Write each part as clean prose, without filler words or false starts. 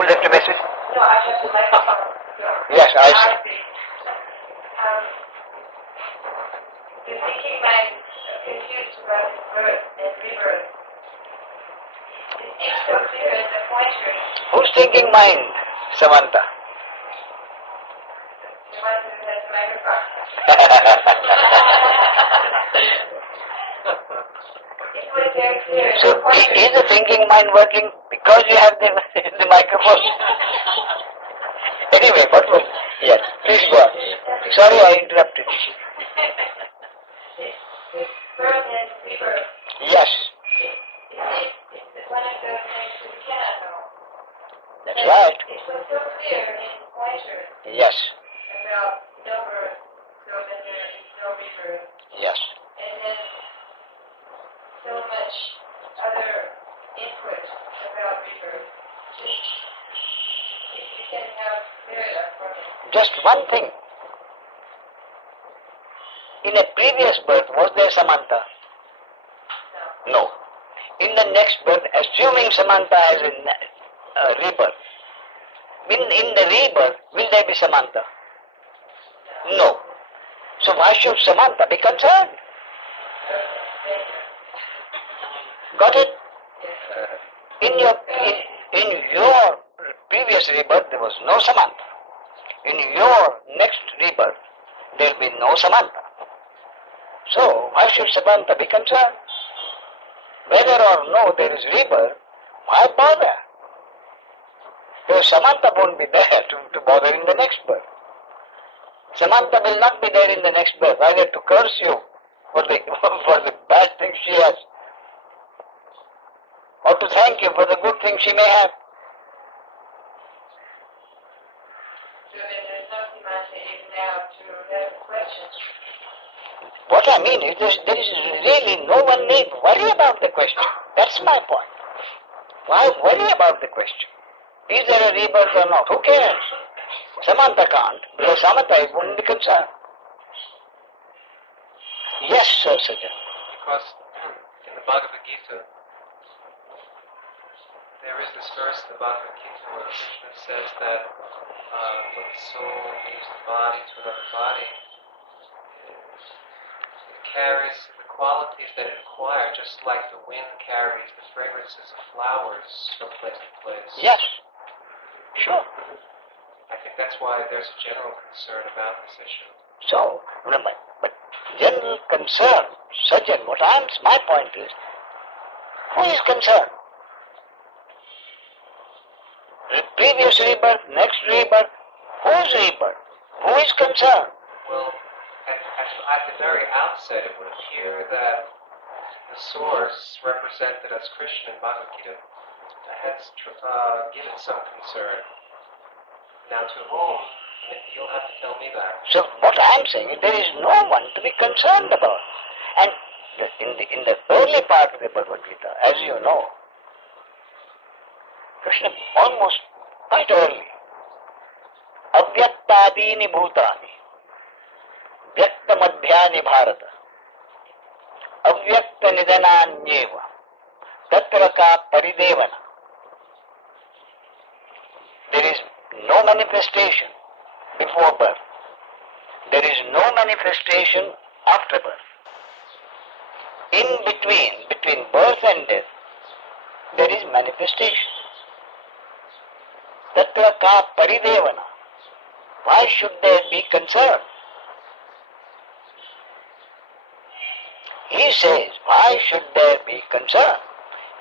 Who left a message? No, I have the microphone. Yes, I see. The thinking mind confused about birth and rebirth. It seems so clear in the pointer. Who's thinking mind, Samantha? The one who has the microphone. It was very clear in So, the pointer. is the thinking mind working because you have the microphone? Anyway, what was... Yes, please go on. Sorry, I interrupted. Birth and rebirth. Yes, It's one of those things we cannot know. that's right. It was so clear in pointer Yes, about no birth, so then there is no rebirth. yes. And then so much other input about rebirth. If you can have clear it up for me. Just one thing. In a previous birth, was there Samantha? No. No. In the next birth, assuming Samantha has a rebirth, in the rebirth, will there be Samantha? No. So why should Samantha be concerned? Got it? In your previous rebirth, there was no Samantha. In your next rebirth, there will be no Samantha. So why should Samantha be concerned? Whether or no there is rebirth, why bother? Because Samantha won't be there to bother in the next birth. Samantha will not be there in the next birth, either to curse you for the for the bad things she has, or to thank you for the good things she may have. So then there's nothing much even now to have questions. What I mean is there is really no one need worry about the question. That's my point. Why worry about the question? Is there a rebirth or not? Who cares? Samantha can't, because Samantha wouldn't be concerned. Yes, Sir Sajjan. Because in the Bhagavad Gita, there is this verse in the Bhagavad Gita where Krishna says that when the soul leaves the body to another body, it carries the qualities that it acquired, just like the wind carries the fragrances of flowers from place to place. Yes, sure. I think that's why there's a general concern about this issue. So, remember, but general concern, Sajjan, my point is, who is concerned? Previous rebirth, next rebirth, whose rebirth? Who is concerned? Well, at the very outset, it would appear that the source represented as Krishna in Bhagavad Gita has given some concern. Now, to whom? You'll have to tell me that. So what I am saying is there is no one to be concerned about. And in the early part of the Bhagavad Gita, as you know, Krishna almost quite early, Avyaktadini bhutani, Vyakta madhyani bharata, Avyakta nidananyeva, Tatra ka paridevana. There is no manifestation before birth. There is no manifestation after birth. In between birth and death, there is manifestation. Tatra ka paridevana. Why should there be concern? He says, why should there be concern?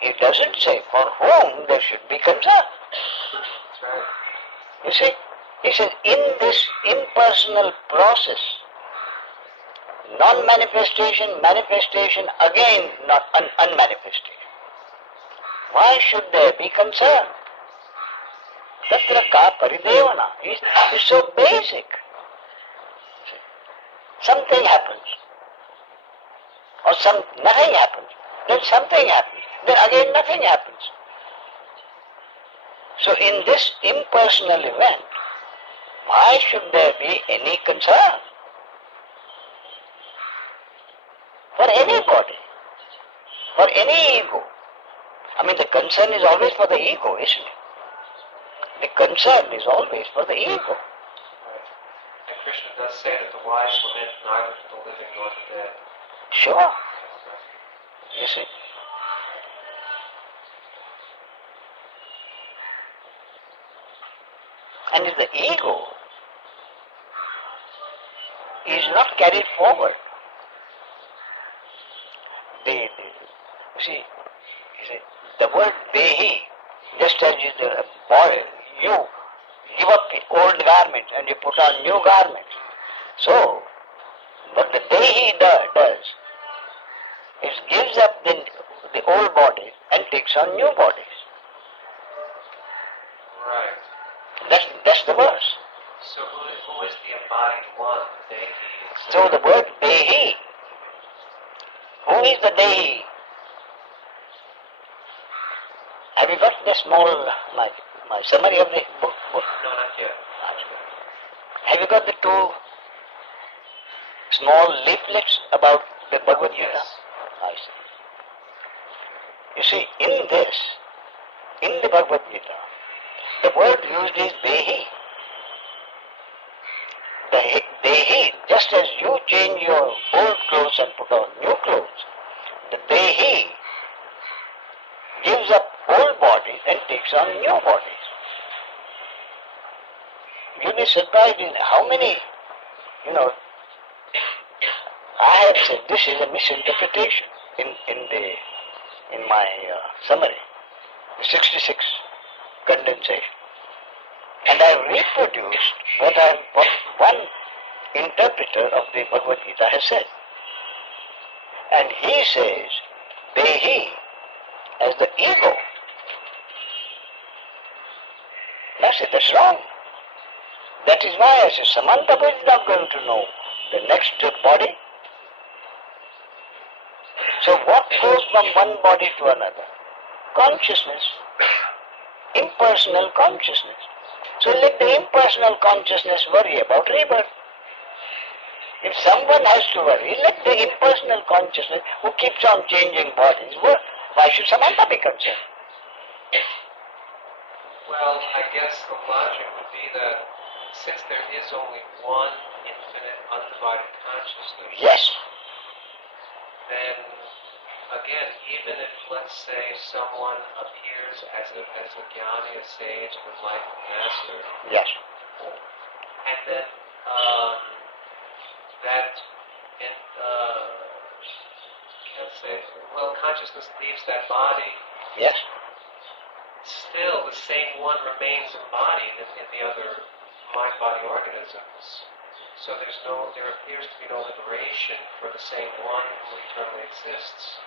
He doesn't say for whom there should be concern. You see, he says, in this impersonal process, non-manifestation, manifestation, again not unmanifestation. Why should there be concern? Tatra ka paridevana. It's so basic. Something happens, or nothing happens, then something happens, then again nothing happens. So in this impersonal event, why should there be any concern? For anybody, for any ego. I mean, the concern is always for the ego, isn't it? The concern is always for the ego. And Krishna does say that the wise lament neither for the living nor the dead. Sure. You see. And if the ego is not carried forward, you see, the word Dehi, just as you the body, you give up the old garment and you put on new garments. So, what the Dehi does is gives up the old body and takes on new bodies. Right. That's the verse. So who is the embodied one, the Dehi? So the word Dehi, who is the Dehi? Have you got the small, my summary of the book? No, not yet. Have you got the two small leaflets about the Bhagavad Gita? Yes. I see. You see, in the Bhagavad Gita, the word used is Dehi. The Dehi, just as you change your old clothes and put on new clothes, the Dehi gives up old bodies and takes on new bodies. You'll be surprised in how many, I have said this is a misinterpretation in my summary, the 66 condensation. And I reproduced what one interpreter of the Bhagavad Gita has said. And he says, Dehi as the ego. I said, that's wrong. That is why I said, Sananda is not going to know the next body. So what goes from one body to another? Consciousness. Impersonal consciousness. So let the impersonal consciousness worry about rebirth. If someone has to worry, let the impersonal consciousness who keeps on changing bodies work. Why should Sananda be concerned? Well, I guess the logic would be that since there is only one infinite, undivided consciousness, Yes. then again, even if, let's say, someone appears as a jnani, a sage, an enlightened master, Yes. and then consciousness leaves that body, Yes. still the same one remains embodied in the other mind-body organisms. So there appears to be no liberation for the same one who eternally exists.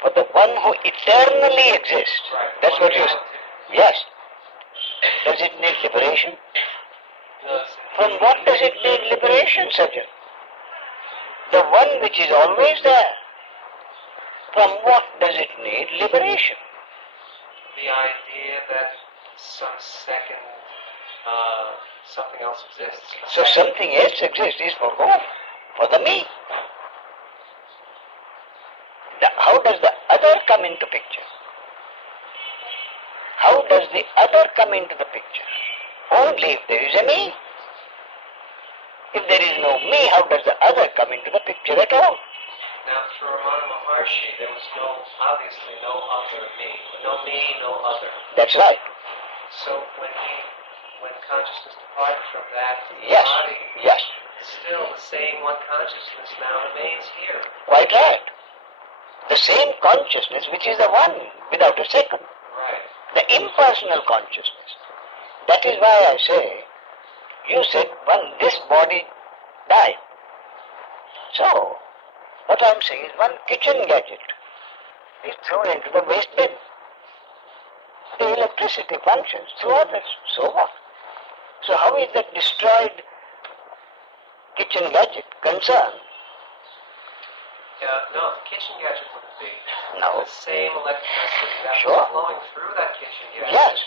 For the one who eternally exists. Right. That's what you said. Yes. Does it need liberation? Does From what does it need liberation, Sajjan? The one which is always there. From what does it need liberation? the idea that some second something else exists. So something else exists is for whom? For the me. How does the other come into picture? How does the other come into the picture? Only if there is a me. If there is no me, how does the other come into the picture at all? Now, for Ramana Maharshi, there was obviously no other me. No me, no other. That's right. So when consciousness departed from that Yes, body, yes. still the same one consciousness now remains here. Quite right. The same consciousness which is the one without a second. Right. The impersonal consciousness. That is why I say, you said this body died. So, what I am saying is one kitchen gadget is thrown into the waste bin. The electricity functions through others. So what? So how is that destroyed kitchen gadget concerned? No, the kitchen gadget wouldn't be. No. The same electricity that Sure. was flowing through that kitchen gadget. Yes,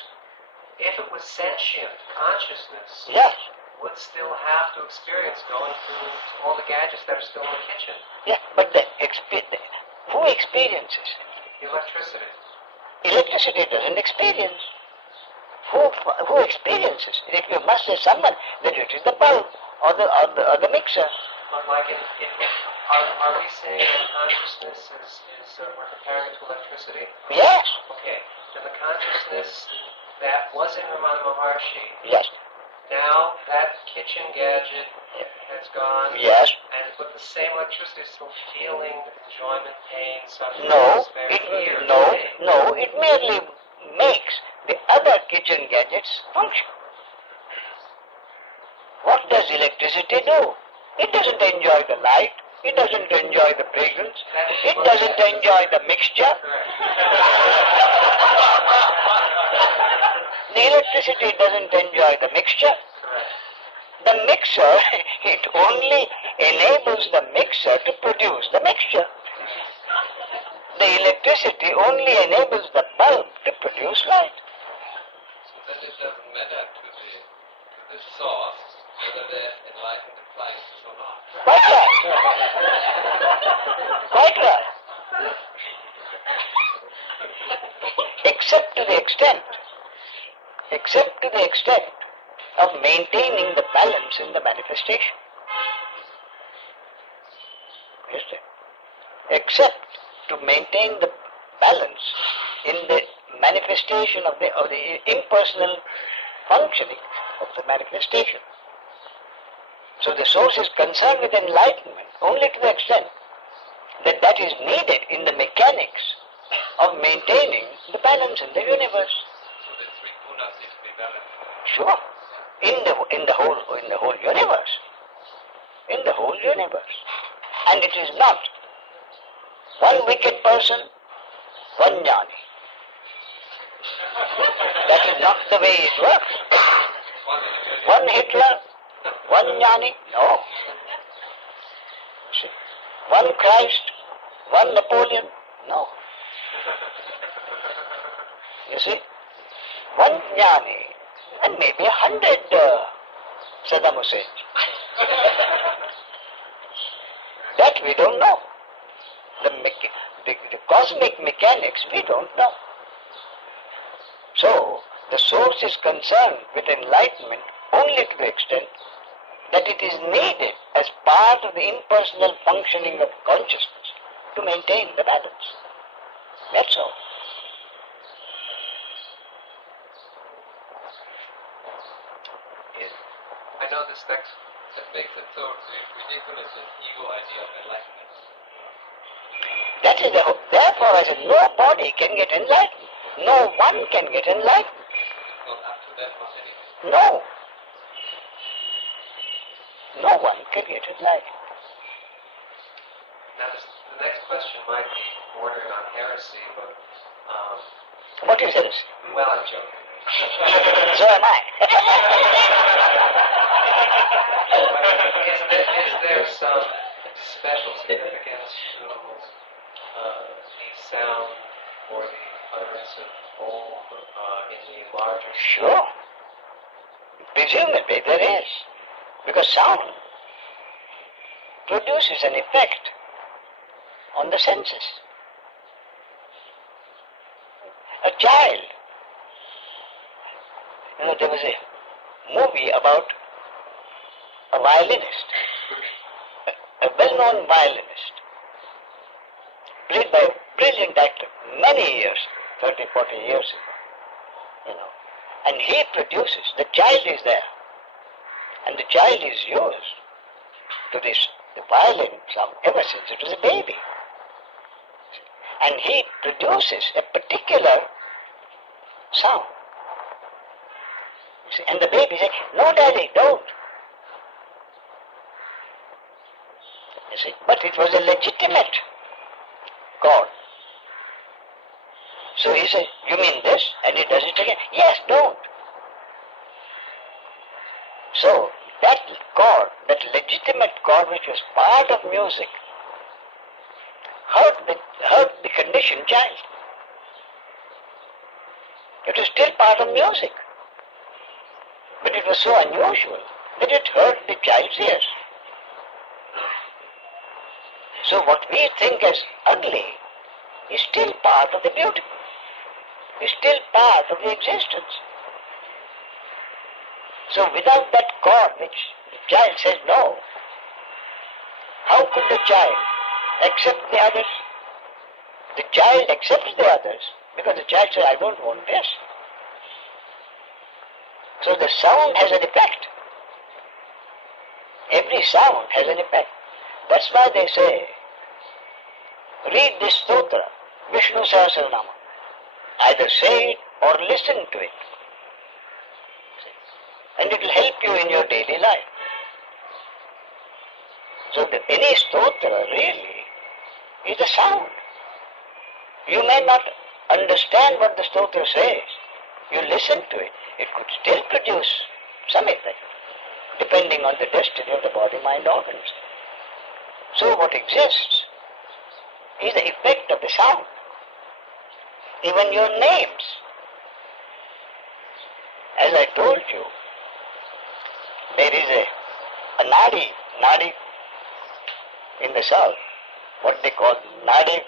If it was sentient, consciousness yes, would still have to experience going through all the gadgets that are still in the kitchen. yes. But who experiences? The electricity. Electricity doesn't experience. Who who experiences it? If you must say someone, then it is the bulb or the mixer. But like are we saying that consciousness is we're comparing it to electricity? Yes. Okay. And the consciousness that was in Ramana Maharshi, Yes. now that kitchen gadget has gone. Yes. And with the same electricity, still feeling enjoyment, pain, suffering, No, despair, it fear, it merely makes the other kitchen gadgets function. What does electricity do? It doesn't enjoy the light. It doesn't enjoy the fragrance. It doesn't enjoy the mixture. The electricity doesn't enjoy the mixture. The mixer, it only enables the mixer to produce the mixture. The electricity only enables the bulb to produce light. So then it doesn't matter to the source whether there's enlightened appliances or not. Quite right. Quite right. Except to the extent of maintaining the balance in the manifestation. Except to maintain the balance in the manifestation of the impersonal functioning of the manifestation. So the source is concerned with enlightenment only to the extent that that is needed in the mechanics of maintaining the balance in the universe. So the three gunas need to be balanced. Sure. In the whole universe. In the whole universe. And it is not one wicked person, one jnani. That is not the way it works. One Hitler, one jnani, no. See? One Christ, one Napoleon, no. You see? One jnani, and maybe 100 Saddam Hussein. That we don't know. The cosmic mechanics we don't know. So, the source is concerned with enlightenment only to the extent that it is needed as part of the impersonal functioning of consciousness to maintain the balance. That's all. I know this next. That makes it so ridiculous, this ego idea of enlightenment. That is therefore I said nobody can get enlightened. No one can get enlightened. Not up to that much anyway. No. No one can get enlightened. Now the next question might be bordering on heresy, but What is heresy? well, I'm joking. So am I. Is there some special significance to the sound or the utterance of Om in the larger Sure. Presumably there is. Because sound produces an effect on the senses. A child. There was a movie about a violinist, a well-known violinist, played by a brilliant actor many years, 30, 40 years ago, And he produces, the child is there, and the child is used to the violin sound ever since it was a baby. And he produces a particular sound. See, and the baby says, "No, Daddy, don't." You see, but it was a legitimate chord. So he says, "You mean this?" And he does it again. "Yes, don't." So that chord, that legitimate chord which was part of music, hurt the conditioned child. It was still part of music. But it was so unusual that it hurt the child's ears. So what we think as ugly is still part of the beautiful, is still part of the existence. So without that cord which the child says no, how could the child accept the others? The child accepts the others because the child says, I don't want this. So the sound has an effect. Every sound has an effect. That's why they say, read this stotra, Vishnu Sahasranama. Either say it or listen to it. And it will help you in your daily life. So that any stotra really is a sound. You may not understand what the stotra says. You listen to it. It could still produce some effect, depending on the destiny of the body, mind, organs. So what exists is the effect of the sound. Even your names. As I told you, there is a nadi in the south, what they call nadi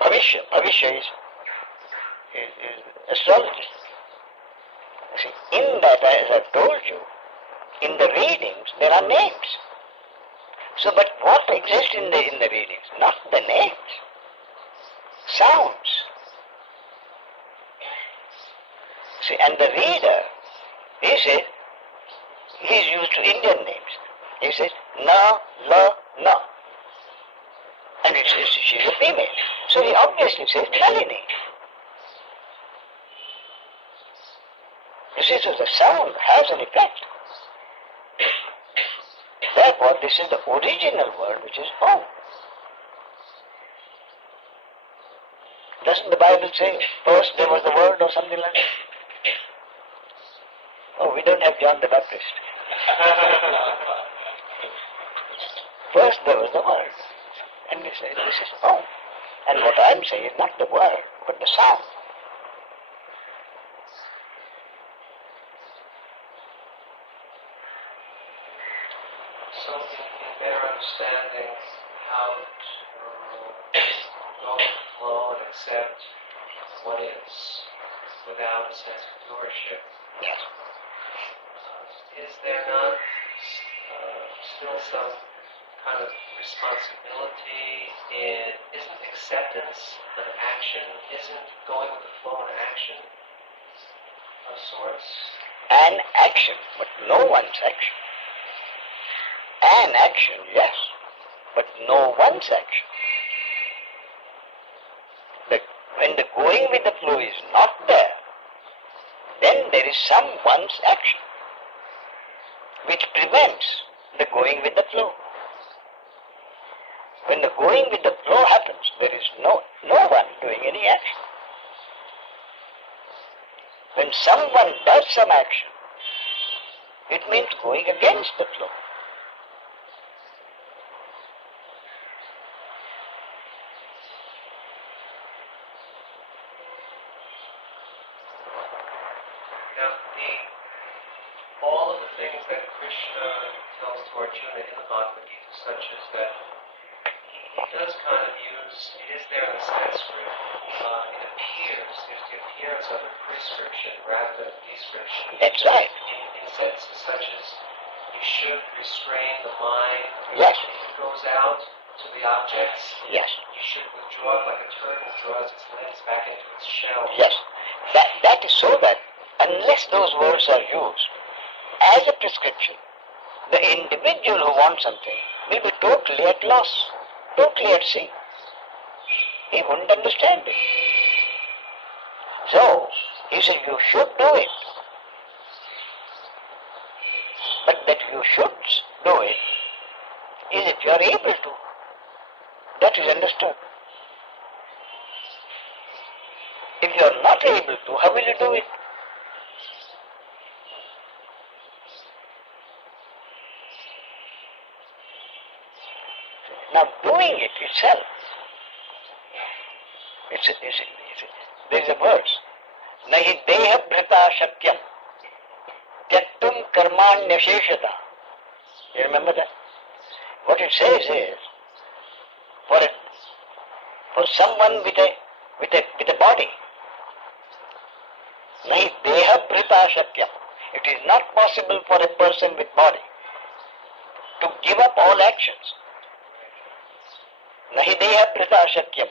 bhavishya. Bhavishya is astrology. See, in that, as I've told you, in the readings there are names. So, but what exists in the readings? Not the names. Sounds. See, and the reader, he says, he is used to Indian names. He says, na, la, na. And it says she is a female. So he obviously says Nalini. You see, so the sound has an effect. Therefore, this is the original word which is Om. Doesn't the Bible say, first there was the word or something like that? Oh, we don't have John the Baptist. First there was the word. And they say, this is Om. And what I'm saying is not the word, but the sound. So in better understanding how to go with the flow and accept what is without a sense of doership. Yes. Is there not still some kind of responsibility in, isn't acceptance an action? Isn't going with the flow an action of sorts? An action, but no one's action. An action, yes, but no one's action. When the going with the flow is not there, then there is someone's action which prevents the going with the flow. When the going with the flow happens, there is no one doing any action. When someone does some action, it means going against the flow. Now, all of the things that Krishna tells to Arjuna in the Bhagavad Gita, such as that he does kind of use, it is there in the Sanskrit, it appears, there's the appearance of a prescription rather than a description. That's right. In senses such as you should restrain the mind. Yes. If it goes out to the objects, Yes. you should withdraw like a turtle draws its limbs back into its shell. Yes. That is so that unless those words are used as a prescription, the individual who wants something will be totally at loss, totally at sea. He wouldn't understand it. So, he said, you should do it. But that you should do it is if you are able to. That is understood. If you are not able to, how will you do it? Now doing it itself, there is a verse, nahi deha bhrata shakyam tyaktum karmanya sheshata. You remember that? What it says is, for someone with a body, Nahi deha prita shakyam. It is not possible for a person with body to give up all actions. Nahi deha prita shakyam.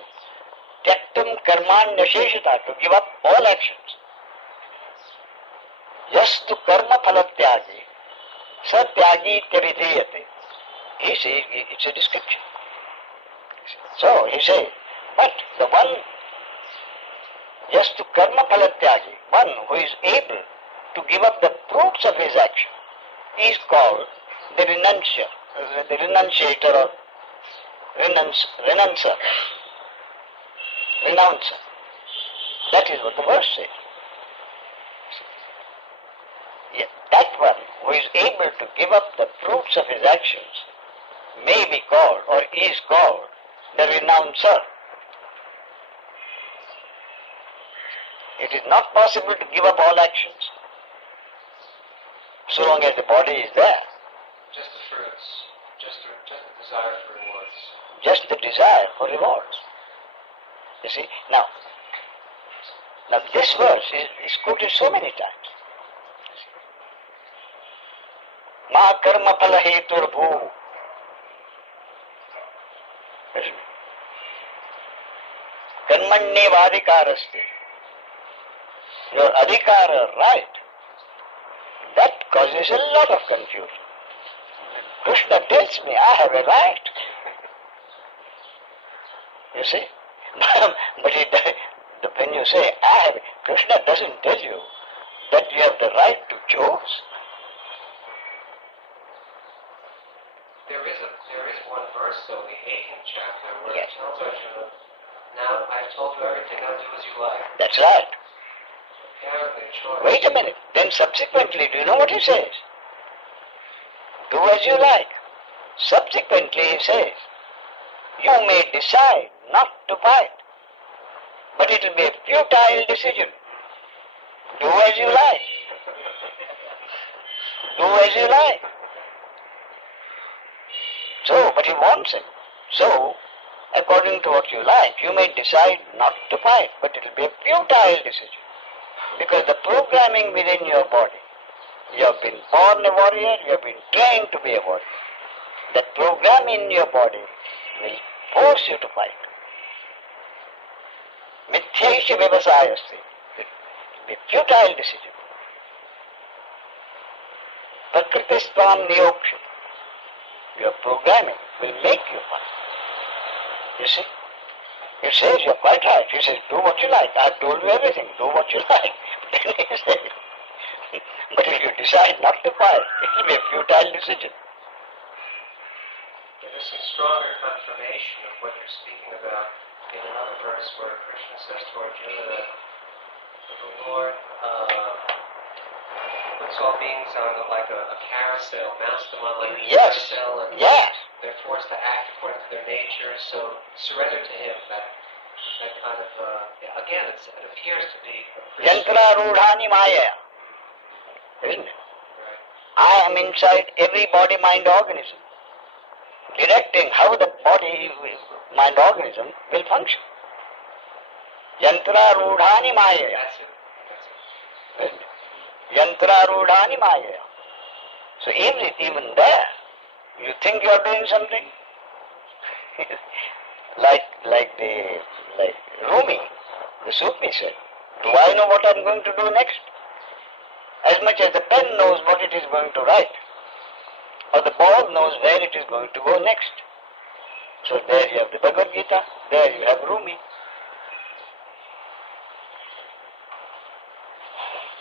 Tyaktam karmanya sheshita, to give up all actions. Yastu karma phalatyagi, satyagi tyavidhiyate. He says, it's a description. So he says, but the one, yastu karma phalatyagi, one who is able to give up the fruits of his action, is called the renunciator or renouncer. That is what the verse says. Yet that one who is able to give up the fruits of his actions may be called or is called the renouncer. It is not possible to give up all actions so long as the body is there. Just the fruits, just the desire for rewards. Just the desire for rewards. You see, now this verse is quoted so many times. Ma karma phala hetur bhu. Karmanye vadikaraste. Your adhikara, right? That causes a lot of confusion. Krishna tells me I have a right. You see? But when you say I have, Krishna doesn't tell you that you have the right to choose. There is one verse though, the 18th chapter, where Yes. it tells Arjuna, now I've told you everything, now do as you like. That's right. Apparently choice. Wait a minute. Then subsequently, do you know what he says? Do as you like. Subsequently he says, you may decide not to fight, but it will be a futile decision. Do as you like. Do as you like. So, but he wants it. So, according to what you like, you may decide not to fight, but it will be a futile decision. Because the programming within your body, you have been born a warrior, you have been trained to be a warrior. That program in your body will force you to fight. Mithyaisha vyavasayasti. It will be a futile decision. Prakritistam niyoksha. Your programming will make you fight. You see? It says you're quite right. He says, do what you like. I've told you everything. Do what you like. Then he says, but if you decide not to fight, it will be a futile decision. There's some stronger confirmation of what you're speaking about in another verse where Krishna says to Arjuna that the Lord puts all beings on like a carousel, mounts them on like a Yes. carousel, and Yes. they're forced to act according to their nature, so surrender to Him. That kind of, again, it appears to be a Christian. Yantrarudhani maya. Isn't it? Right. I am inside every body-mind organism, directing how the body-mind organism will function. Yantrarudhani maya. That's it. Isn't it? Yantrarudhani maya. So even there, you think you are doing something? like Rumi, the Sufi said, do I know what I am going to do next? As much as the pen knows what it is going to write, or the ball knows where it is going to go next. So there you have the Bhagavad Gita, there you have Rumi.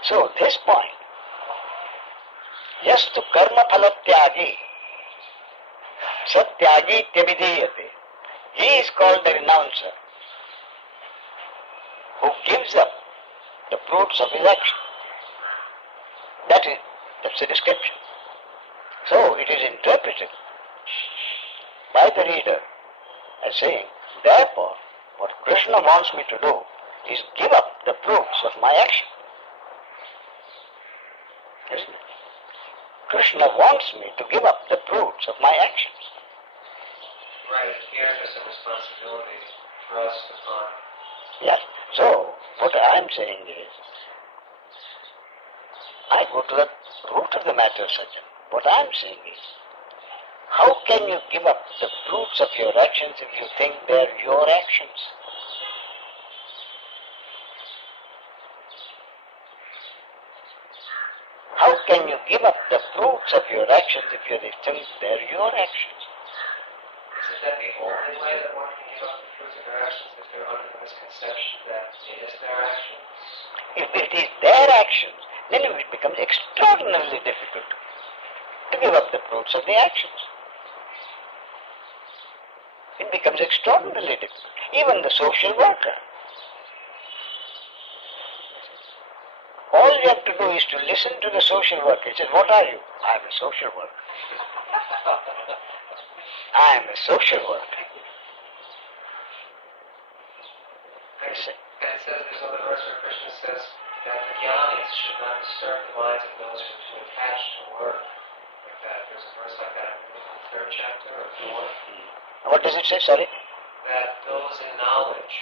So this point, yastu karma phalatyagi, satyagi tyavidhiyate. He is called the renouncer, who gives up the fruits of his action. That's the description. So it is interpreted by the reader as saying, therefore, what Krishna wants me to do is give up the fruits of my action. Isn't it? Krishna wants me to give up the fruits of my actions. Right, here there's a responsibility for us upon. Yes. So what I am saying is, I go to the root of the matter, Sajjan. What I am saying is, how can you give up the fruits of your actions if you think they are your actions? How can you give up the fruits of your actions if you think they are your actions? Isn't that the only way that one can give up the fruits of their actions if they're under the misconception that it is their actions? If it is their actions, then it becomes extraordinarily difficult to give up the fruits of the actions. It becomes extraordinarily difficult. Even the social worker. All you have to do is to listen to the social worker. He says, what are you? I am a social worker. I am a social worker. And it says, there's another verse where Krishna says that the jnanis should not disturb the minds of those who are too attached to work. Like that. There's a verse like that in the third chapter or fourth. What does it say, sorry? That those in knowledge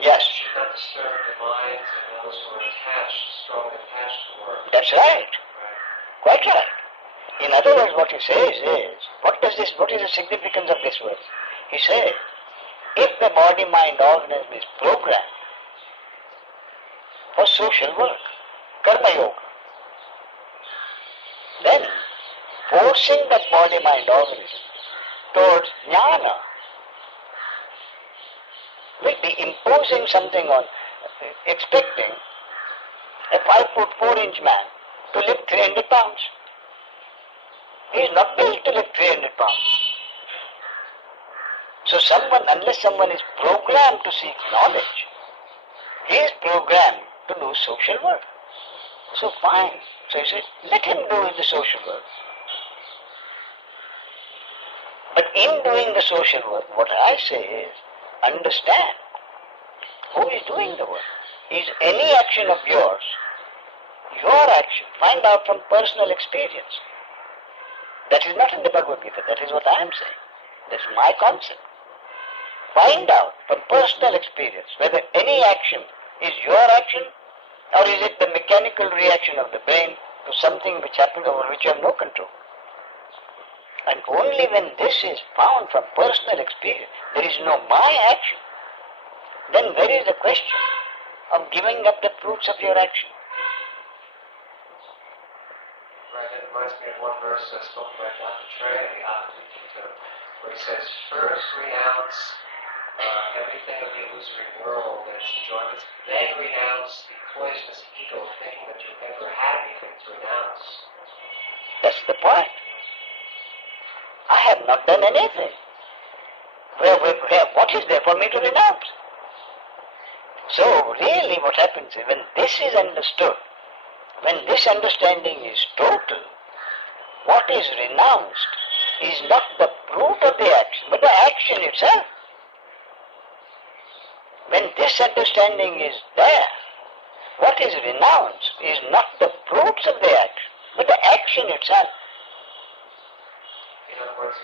Yes. should not disturb the minds of those who are attached, strongly attached to work. That's right. Right. Quite right. In other words, what he says is, what is the significance of this verse? He says, if the body-mind organism is programmed for social work, karma yoga, then forcing that body-mind organism towards jnana will be imposing something on, expecting a 5'4" man to lift 300 pounds. He is not built to lift 300 pounds. So unless someone is programmed to seek knowledge, he is programmed to do social work. So fine. So he says, let him do the social work. But in doing the social work, what I say is, understand who is doing the work. Is any action of yours your action? Find out from personal experience. That is not in the Bhagavad Gita, that is what I am saying. That's my concept. Find out from personal experience whether any action is your action or is it the mechanical reaction of the brain to something which happened over which you have no control. And only when this is found from personal experience, there is no my action, then where is the question of giving up the fruits of your action? Right, it reminds me of one verse spoken by Dr. Trey in the Bhagavad Gita, where he says, first renounce everything of the illusory world and its enjoyments, then renounce the poisonous ego thinking that you ever had anything to renounce. That's the point. I have not done anything. What is there for me to renounce? So really what happens is when this is understood, when this understanding is total, what is renounced is not the fruit of the action, but the action itself. When this understanding is there, what is renounced is not the fruits of the action, but the action itself. In other words,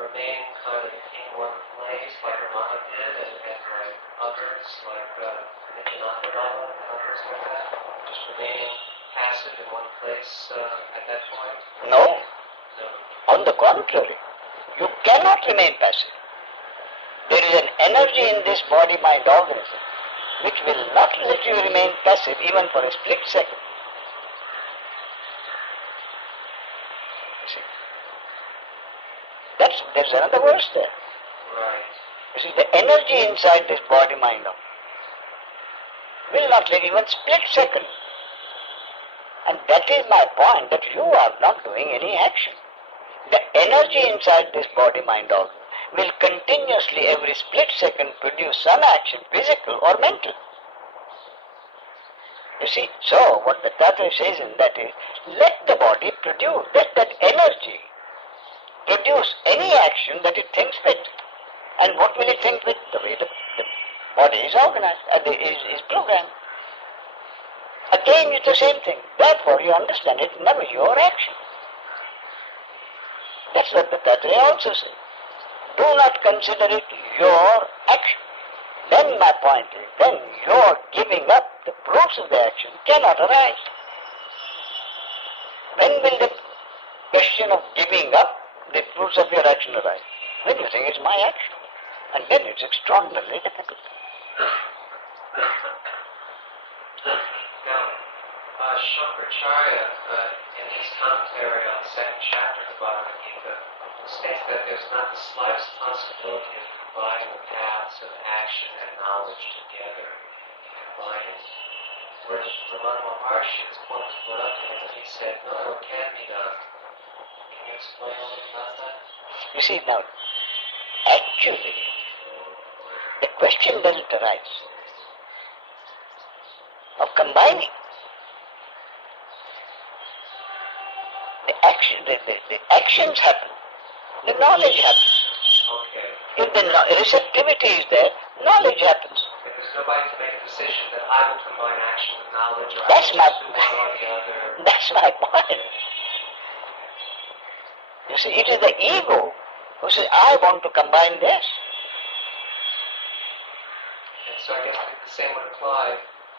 remain kind of in one place like Ramana did and like others, like Nityananda Baba and others like that? Just remaining passive in one place at that point? No. No. On the contrary, you cannot remain passive. There is an energy in this body-mind organism which will not let you remain passive even for a split second. You see? There's another verse there. Right. You see, the energy inside this body-mind will not let even split second. And that is my point, that you are not doing any action. The energy inside this body-mind organism will continuously every split second produce some action, physical or mental. You see, so what the Tata says in that is, let the body produce, let that energy produce any action that it thinks fit. And what will it think fit? The way the body is organized, is programmed. Again, it's the same thing. Therefore, you understand it's never your action. That's what the Tatra also says. Do not consider it your action. Then my point is, then your giving up the fruits of the action cannot arise. When will the question of giving up the fruits of your action arise? When you think it's my action. And then it's extraordinarily difficult. Now, Shankaracharya, in his commentary on the second chapter of the Bhagavad Gita, states that there's not the slightest possibility of combining the paths of action and knowledge together. Combining. Whereas Ramana Maharshi is pointing to what up to him, and he said, no, it can be done. Can you explain a little about that? You see now, actually, the question doesn't arise of combining. The actions happen. The knowledge happens. Okay. If the receptivity is there, knowledge happens. There's nobody to make a decision that I will combine action with knowledge, or That's I my will do one or the other. That's my point. You see, it is the ego who says, I want to combine this. And so I guess the same would apply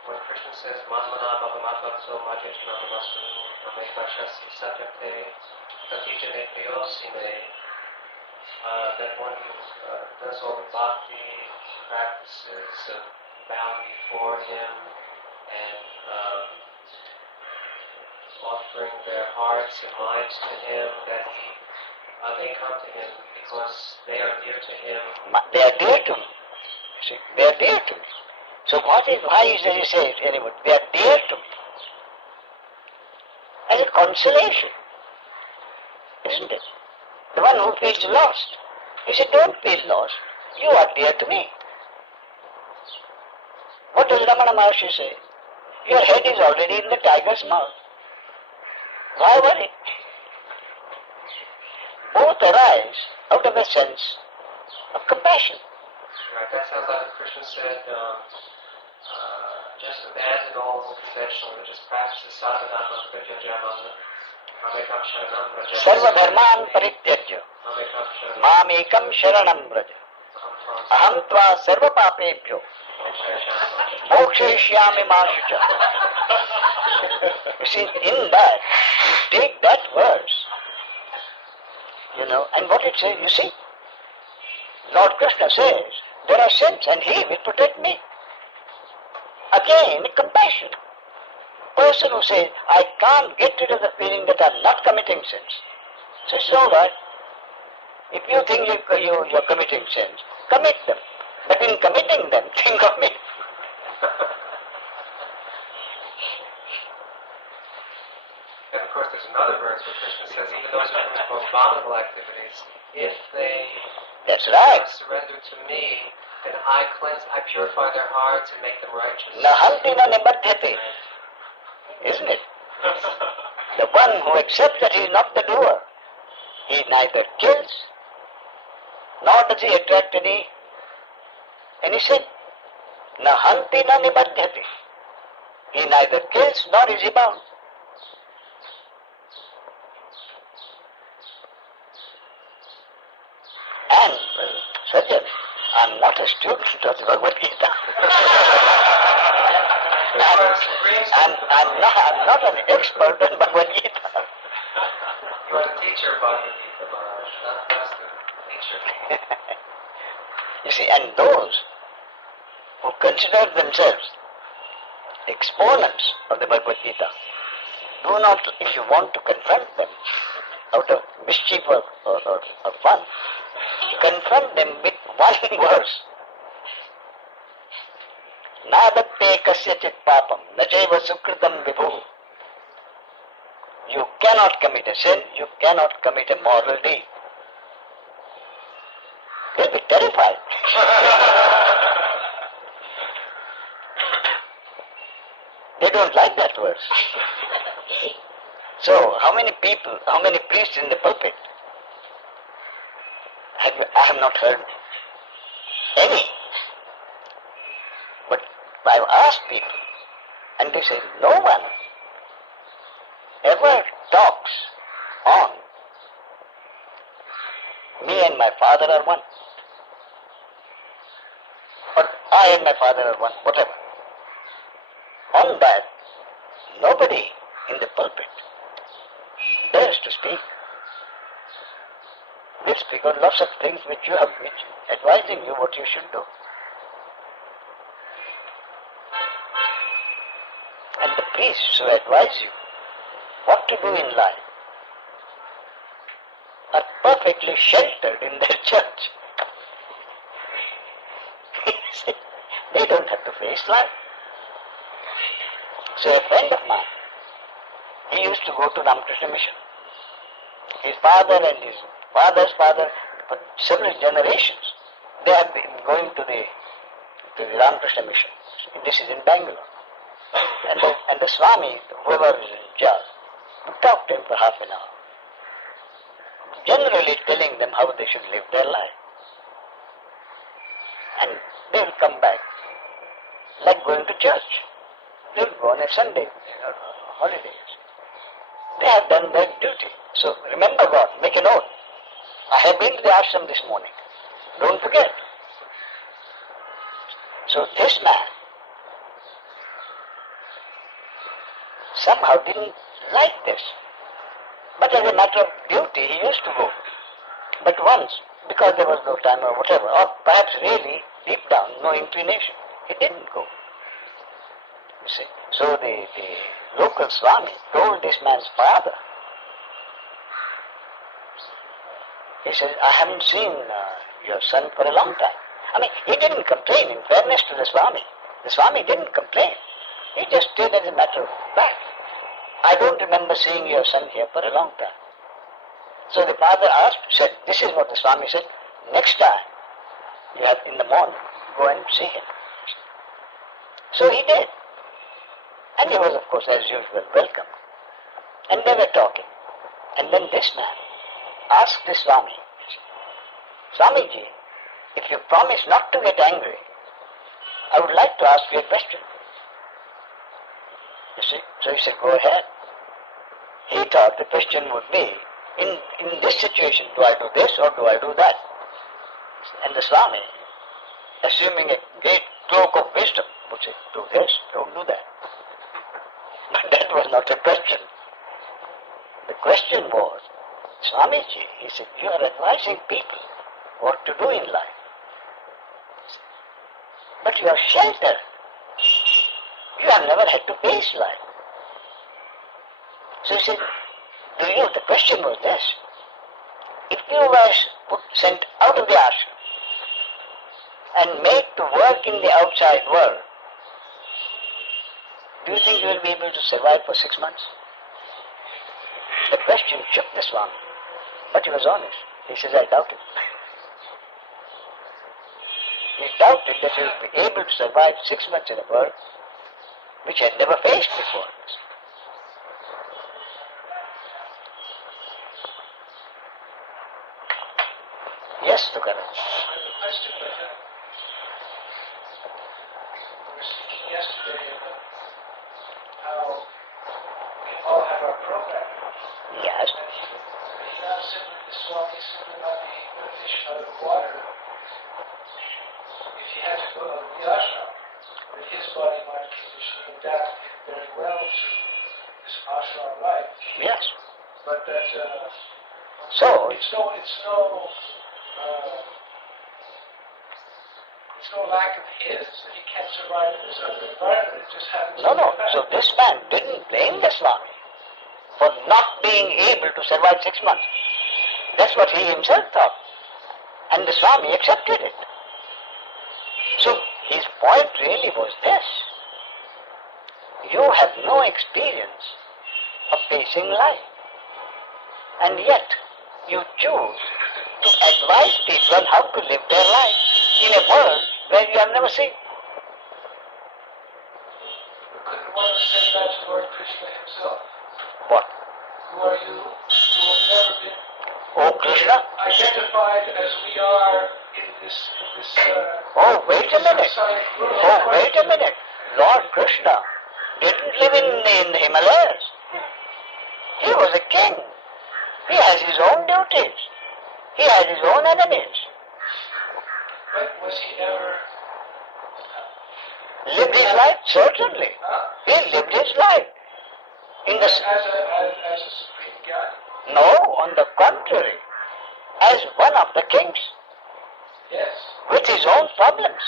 when Krishna says, Manmana bhavamatvatso majajnamamastu namekachasi satyate tatijane. That one who does all the bhakti practices of bowing before him and offering their hearts and minds to him, that they come to him because they are dear to him. They are dear to me. See, they are dear to me. So why does he say it anyway? They are dear to me. As a consolation, isn't it? The one who feels lost. He said, don't feel lost. You are dear to me. What does Ramana Maharshi say? Your head is already in the tiger's mouth. Why worry? Both arise out of a sense of compassion. Right, that sounds like what Krishna said, just abandon all conventional religious practices, sadhanam, prajajamam, mamekam sharanam, prajajamam. Sarva dharman parityajya, mamekam sharanam braja, aham tva sarva papebhyo, mokshishyami ma shucha. You see, in that, you take that verse, and what it says, you see, Lord Krishna says, there are sins and He will protect me. Again, compassion. Person who says, I can't get rid of the feeling that I'm not committing sins. So it's all right. If you think you're committing sins, commit them. But in committing them, think of me. And of course there's another verse where Krishna says, even those who commit abominable activities, if they That's right. surrender to me, then I purify their hearts and make them righteous. Nahanti na nibadhyate. Isn't it? The one who accepts that he is not the doer, he neither kills, nor does he attract any sin. Nahanti na nibadhyate. He neither kills nor is he bound. And, Sajjan, I'm not a student of the Bhagavad Gita. I'm not an expert in Bhagavad Gita. You are the teacher of Bhagavad Gita, Maharaj, not just the teacher. You see, and those who consider themselves exponents of the Bhagavad Gita, do not, if you want to confront them out of mischief or fun, confront them with one verse. Nadatte kasyachit papam, nachaiva sukritam vibhu. You cannot commit a sin, you cannot commit a moral deed. They'll be terrified. They don't like that verse. So, how many priests in the pulpit? I have not heard any. But I've asked people, and they say no one ever talks on me and my father are one, or I and my father are one, whatever. On that, nobody in the pulpit speak. We'll speak on lots of things which advising you what you should do. And the priests who advise you what to do in life are perfectly sheltered in their church. They don't have to face life. So a friend of mine, he used to go to Ramakrishna Mission. His father and his father's father, for several generations, they have been going to the Ramakrishna Mission. This is in Bangalore. And the Swami, whoever is in charge, would talk to him for half an hour, generally telling them how they should live their life. And they will come back, like going to church. They will go on a Sunday, holidays. They have done their duty. So remember God, make a note. I have been to the ashram this morning. Don't forget. So this man somehow didn't like this. But as a matter of duty, he used to go. But once, because there was no time or whatever, or perhaps really, deep down, no inclination, he didn't go. You see. So the local Swami told this man's father, he said, I haven't seen your son for a long time. I mean, he didn't complain, in fairness to the Swami. The Swami didn't complain. He just did as a matter of fact. I don't remember seeing your son here for a long time. So the father said, this is what the Swami said, next time you have in the morning, go and see him. So he did. And he was, of course, as usual, welcome. And they were talking. And then this man asked the Swami, Swamiji, if you promise not to get angry, I would like to ask you a question. You see? So he said, go ahead. He thought the question would be, in this situation, do I do this or do I do that? And the Swami, assuming a great cloak of wisdom, would say, do this, don't do that. But that was not a question. The question was, Swamiji, he said, you are advising people what to do in life. But you are sheltered. You have never had to face life. So he said, the question was this. If you were sent out of the ashram and made to work in the outside world, do you think you will be able to survive for 6 months? The question shook the Swami, but he was honest. He says, I doubt it. He doubted that he would be able to survive 6 months in a world which he had never faced before. Yes, Tukaran. The question I had, we were speaking yesterday about how we all have our program. Yes. And he now simply, the Swami simply about the fish out of the water. If he had to go to the ashram, that his body might condition adapt very well to this ashram life. Yes. But that So, it's no lack of his that he can't survive in this other environment. It just happens no. to be So this man didn't blame the Swami for not being able to survive 6 months. That's what he himself thought. And the Swami accepted it. So his point really was this. You have no experience of facing life. And yet you choose to advise people on how to live their life in a world where you have never seen. Couldn't one say that to Lord Krishna himself? What? Who are you who have never been Oh, Krishna? identified as we are in this Oh, wait a minute. science world? Oh, wait a minute. Lord Krishna didn't live in the Himalayas. He was a king. He has his own duties. He has his own enemies. But was he ever Lived his life? Certainly. He lived his life. In the as a supreme guy? No, on the contrary, as one of the kings, Yes. with his own problems.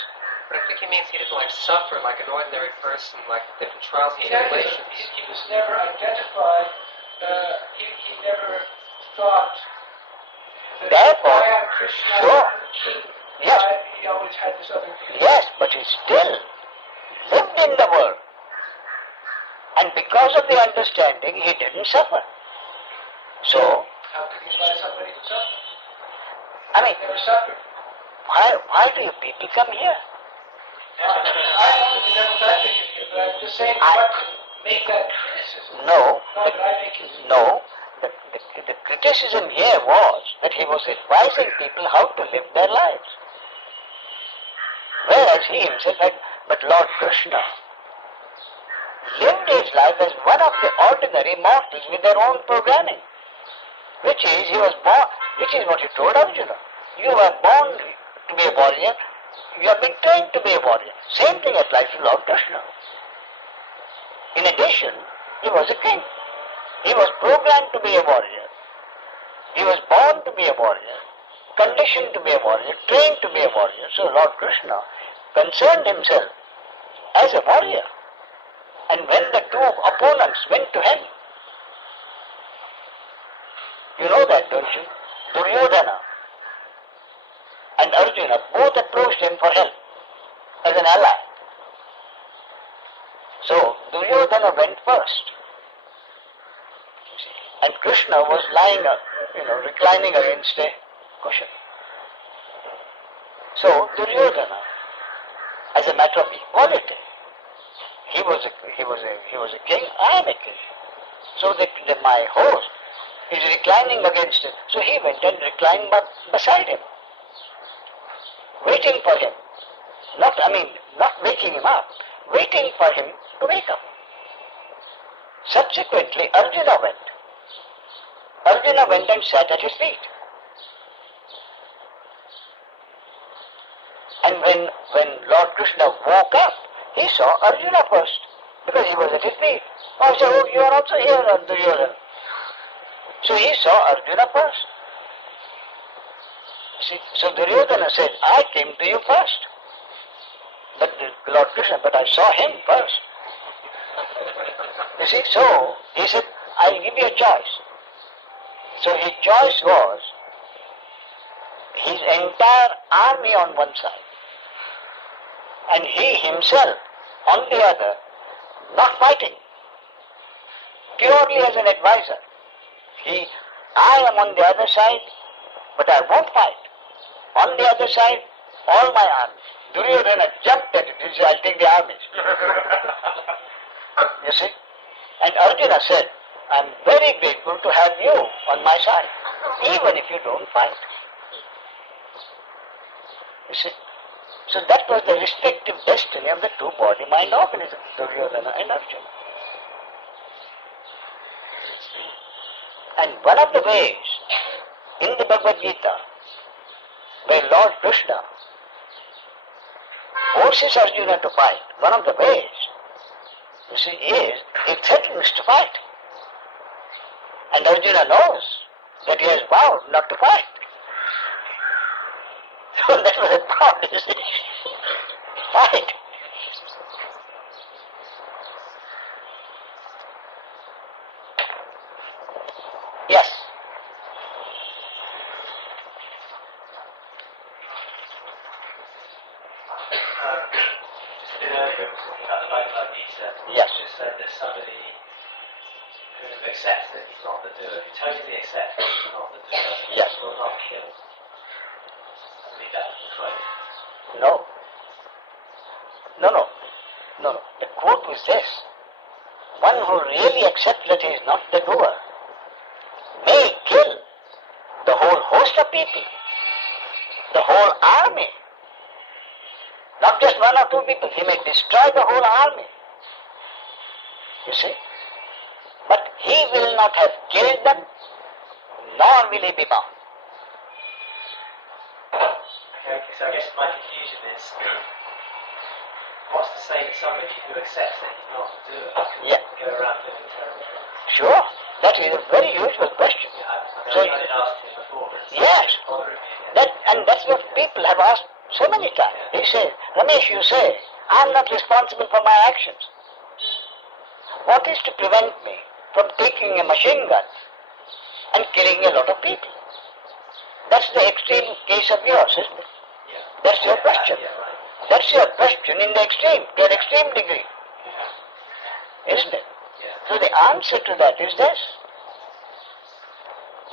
But I think he means he didn't like suffer like an ordinary person, like different trials and He never, tribulations. he was never identified, he never thought that Therefore, I am Krishna, sure. king. Yes. He always had this other view. Yes, but he still lived in the world. And because of the understanding, he didn't suffer. So, How could he find somebody who suffered? I mean, He never suffered. why do you people come here? I don't never thought that, but I'm just saying, what could make that criticism? No, Not that I make it. no. The criticism here was that he was advising people how to live their lives. Whereas he himself had, but Lord Krishna lived his life as one of the ordinary mortals with their own programming. Which is, he was born, which is what he told Arjuna. You were born to be a warrior, you have been trained to be a warrior. Same thing applies to Lord Krishna. In addition, he was a king. He was programmed to be a warrior. He was born to be a warrior, conditioned to be a warrior, trained to be a warrior. So Lord Krishna concerned himself as a warrior. And when the two opponents went to him, you know that, don't you? Duryodhana and Arjuna both approached him for help as an ally. So Duryodhana went first. And Krishna was lying, reclining against a cushion. So Duryodhana, as a matter of equality, he was a king, I am a king. So my host is reclining against him. So he went and reclined beside him, waiting for him. Not waking him up, waiting for him to wake up. Subsequently, Arjuna went. Arjuna went and sat at his feet. And when Lord Krishna woke up, he saw Arjuna first, because he was at his feet. Oh, so you are also here, Duryodhana. So he saw Arjuna first. See, so Duryodhana said, I came to you first. But Lord Krishna, but I saw him first. You see, so he said, I'll give you a choice. So his choice was his entire army on one side and he himself on the other, not fighting, purely as an advisor. I am on the other side, but I won't fight. On the other side, all my army. Duryodhana jumped at it. He said, I'll take the armies. You see? And Arjuna said, I'm very grateful to have you on my side, even if you don't fight. You see? So that was the respective destiny of the two body-mind organisms, Duryodhana and Arjuna. And one of the ways in the Bhagavad Gita where Lord Krishna forces Arjuna to fight, one of the ways, you see, is he threatens to fight. And Arjuna knows that he has vowed not to fight. So that was a problem, you see. Fight. Yes. Just a bit earlier, we were talking about the Bhagavad Gita. Yes. You just said there's somebody who accepts that he's not the doer, who totally accepts that he's not the doer, Yes. will not kill. I believe that's the quote. No. The quote was this. One who really accepts that he is not the doer may kill the whole host of people, the whole army. Not just one or two people, he may destroy the whole army. You see? But he will not have killed them, nor will he be bound. Okay, so I guess my confusion is, what's to say that somebody who accepts that he's not the doer can Yeah. go around living terrible lives? Sure, that is a very usual question. Yeah, So, I did ask him before, but it's yes, not bothering me again. and that's what people have asked so many times. They say, Ramesh, you say, I'm not responsible for my actions. What is to prevent me from taking a machine gun and killing a lot of people? That's the extreme case of yours, isn't it? Yeah. That's your question. Yeah, right. That's your question in the extreme, to an extreme degree, isn't it? Yeah. So the answer to that is this.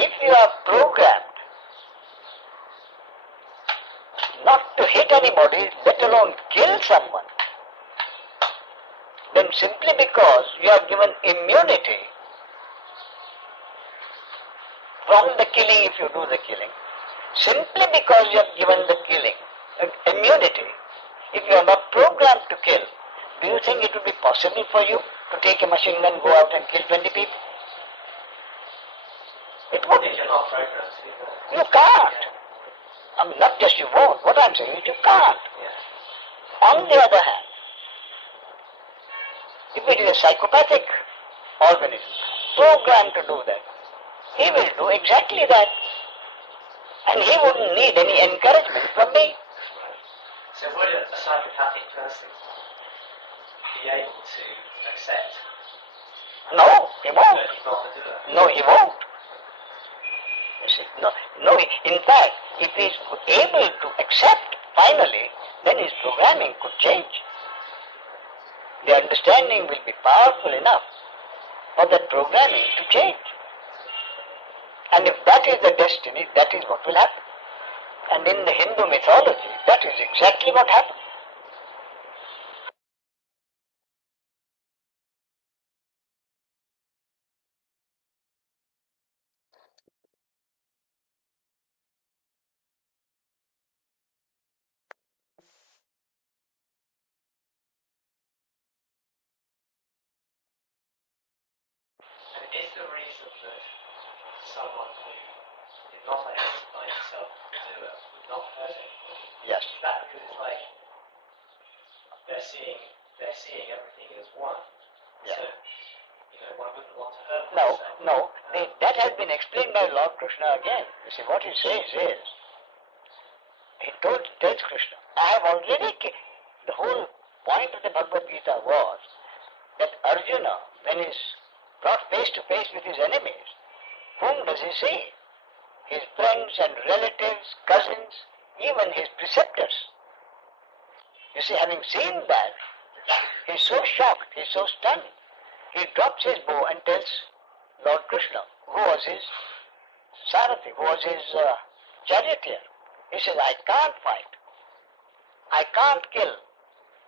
If you are programmed not to hit anybody, let alone kill someone, then simply because you are given immunity from the killing if you do the killing, simply because you are given the killing, immunity, if you are not programmed to kill, do you think it would be possible for you to take a machine gun, go out and kill 20 people? It If wouldn't. you're not programmed to do that. You can't. I mean, not just you won't. What I'm saying is you can't. Yeah. On the other hand, if it is a psychopathic organism programmed to do that, he will do exactly that. And he wouldn't need any encouragement from me. So would a psychopathic person be able to accept No, he won't. that he's not the doer? No, he won't. You see, no. In fact, if he is able to accept finally, then his programming could change. The understanding will be powerful enough for that programming to change. And if that is the destiny, that is what will happen. And in the Hindu mythology, that is exactly what happened. And is the reason that someone who did not identify himself as the doer would not hurt anybody? Yes. Is that because it's like they're seeing everything as one? Yeah. So, one wouldn't want to hurt No, oneself. no. That has been explained by Lord Krishna again. You see, what he says is, he tells Krishna, I have already, the whole point of the Bhagavad Gita was that Arjuna, when he's brought face to face with his enemies, whom does he see? His friends and relatives, cousins, even his preceptors. You see, having seen that, he's so shocked, he's so stunned. He drops his bow and tells Lord Krishna, who was his Sarathi, who was his charioteer. He says, I can't fight. I can't kill.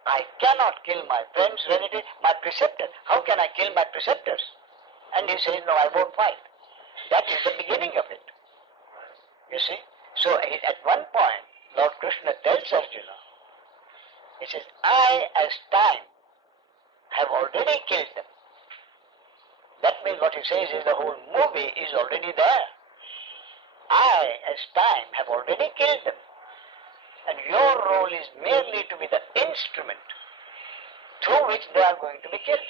I cannot kill my friends, relatives, my preceptors. How can I kill my preceptors? And he says, no, I won't fight. That is the beginning of it. You see? So at one point, Lord Krishna tells Arjuna, he says, I, as time, have already killed them. That means what he says is the whole movie is already there. I, as time, have already killed them. And your role is merely to be the instrument through which they are going to be killed.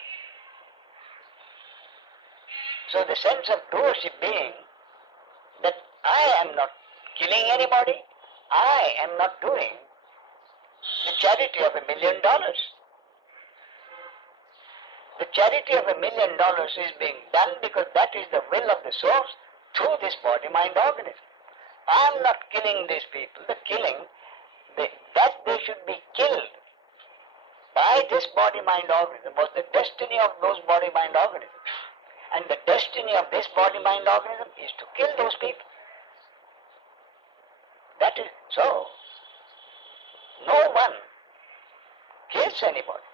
So the sense of doership being that I am not killing anybody, I am not doing the charity of $1 million. The charity of $1 million is being done because that is the will of the source through this body-mind organism. I am not killing these people. The killing, that they should be killed by this body-mind organism was the destiny of those body-mind organisms. And the destiny of this body-mind organism is to kill those people. That is so. No one kills anybody.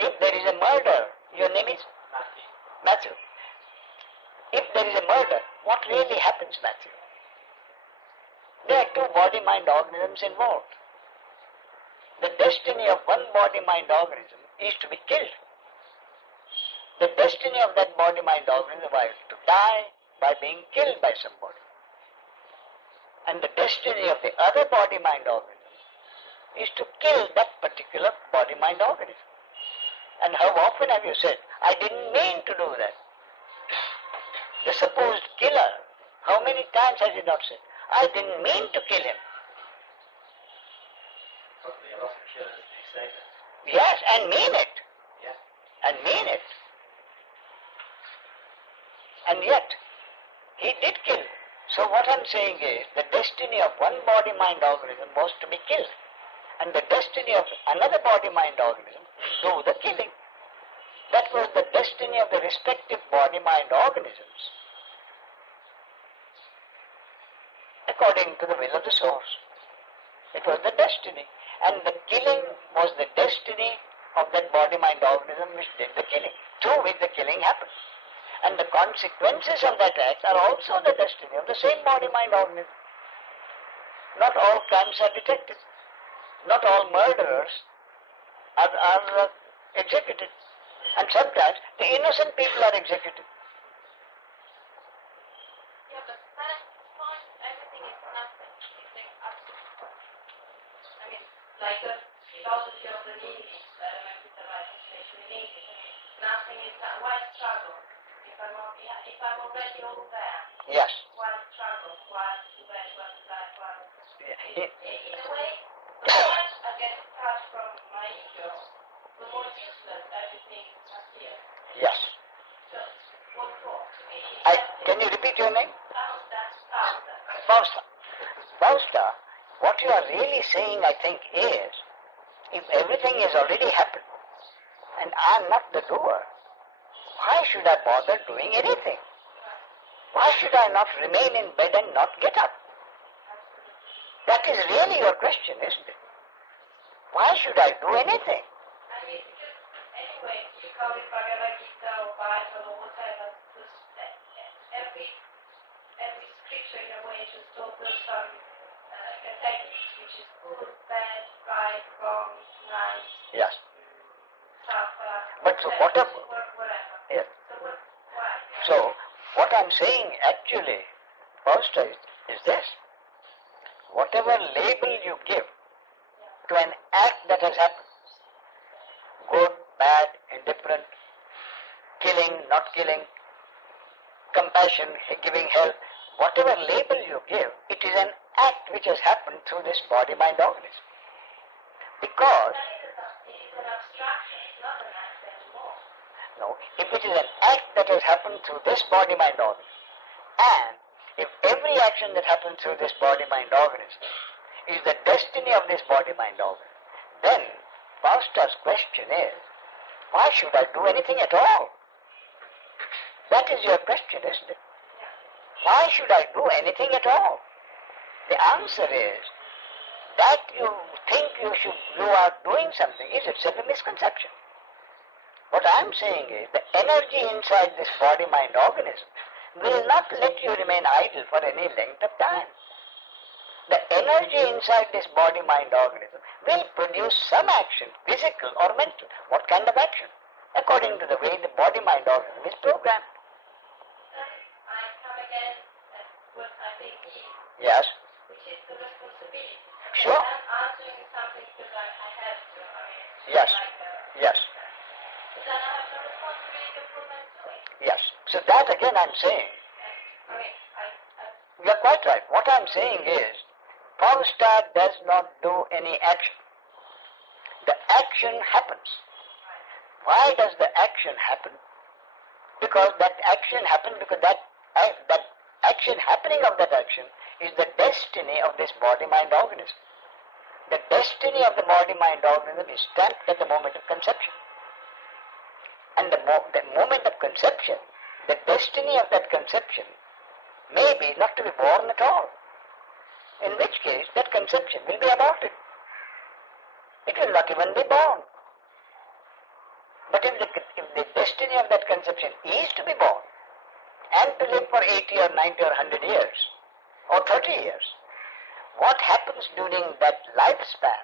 If there is a murder, your name is Matthew. If there is a murder, what really happens, Matthew? There are two body-mind organisms involved. The destiny of one body-mind organism is to be killed. The destiny of that body-mind organism is to die by being killed by somebody. And the destiny of the other body-mind organism is to kill that particular body-mind organism. And how often have you said, I didn't mean to do that? The supposed killer How many times has he not said, I didn't mean to kill him? Probably a lot of killers do say that. Yes, and mean it. Yeah. And mean it. And yet, he did kill. So what I'm saying is, the destiny of one body-mind organism was to be killed. And the destiny of another body-mind organism do the killing. That was the destiny of the respective body-mind organisms, according to the will of the source. It was the destiny. And the killing was the destiny of that body-mind organism which did the killing, through which the killing happened. And the consequences of that act are also the destiny of the same body-mind organism. Not all crimes are detected. Not all murderers are executed. And sometimes the innocent people are executed. Yeah, but at this point, everything is nothing. It's like absolute. I mean, like the philosophy of the nihilist, I remember the right translation in English. I mean, nothing is not. Why struggle? If I'm already all there, Yes. why struggle? Why do that? Why do that? Why? Yeah. In a way, the more I get detached from my ego, the more useless everything appears. Yes. So, what for to me? Can you repeat your name? Fausta. Fausta. Fausta, what you are really saying, I think, is, if everything has already happened, and I am not the doer, why should I bother doing anything? Why should I not remain in bed and not get up? That is really your question, isn't it? Why should I do anything? I mean, because anyway, you call it Bhagavad Gita or Bible or whatever, every scripture in a way just offers some techniques, which is good, bad, right, wrong, nice, Yes. suffer, But so whatever. whatever. Yes. So why? So what I'm saying actually, Fausta, is this. Whatever label you give to an act that has happened, good, bad, indifferent, killing, not killing, compassion, giving help, whatever label you give, it is an act which has happened through this body-mind organism. Because, It is an abstraction, it's not an act anymore. no, if it is an act that has happened through this body-mind organism, and if every action that happens through this body-mind organism is the destiny of this body-mind organism, then Fausta's question is, why should I do anything at all? That is your question, isn't it? Why should I do anything at all? The answer is, that you think you are doing something is itself a misconception. What I am saying is, the energy inside this body-mind organism will not let you remain idle for any length of time. The energy inside this body-mind organism will produce some action, physical or mental. What kind of action? According to the way the body-mind organism is programmed. I come again at what I think is, Yes? which is the responsibility. Sure. I'm doing something because I have to. I mean, Yes. like Yes. but then I have the responsibility of what I'm doing. Yes. So that again I'm saying, I mean, you are quite right. What I'm saying is, Fausta does not do any action. The action happens. Why does the action happen? Because that action happened because that action, happening of that action is the destiny of this body-mind organism. The destiny of the body-mind organism is stamped at the moment of conception. And the moment of conception, the destiny of that conception may be not to be born at all. In which case, that conception will be aborted. It will not even be born. But if the destiny of that conception is to be born, and to live for 80 or 90 or 100 years, or 30 years, what happens during that lifespan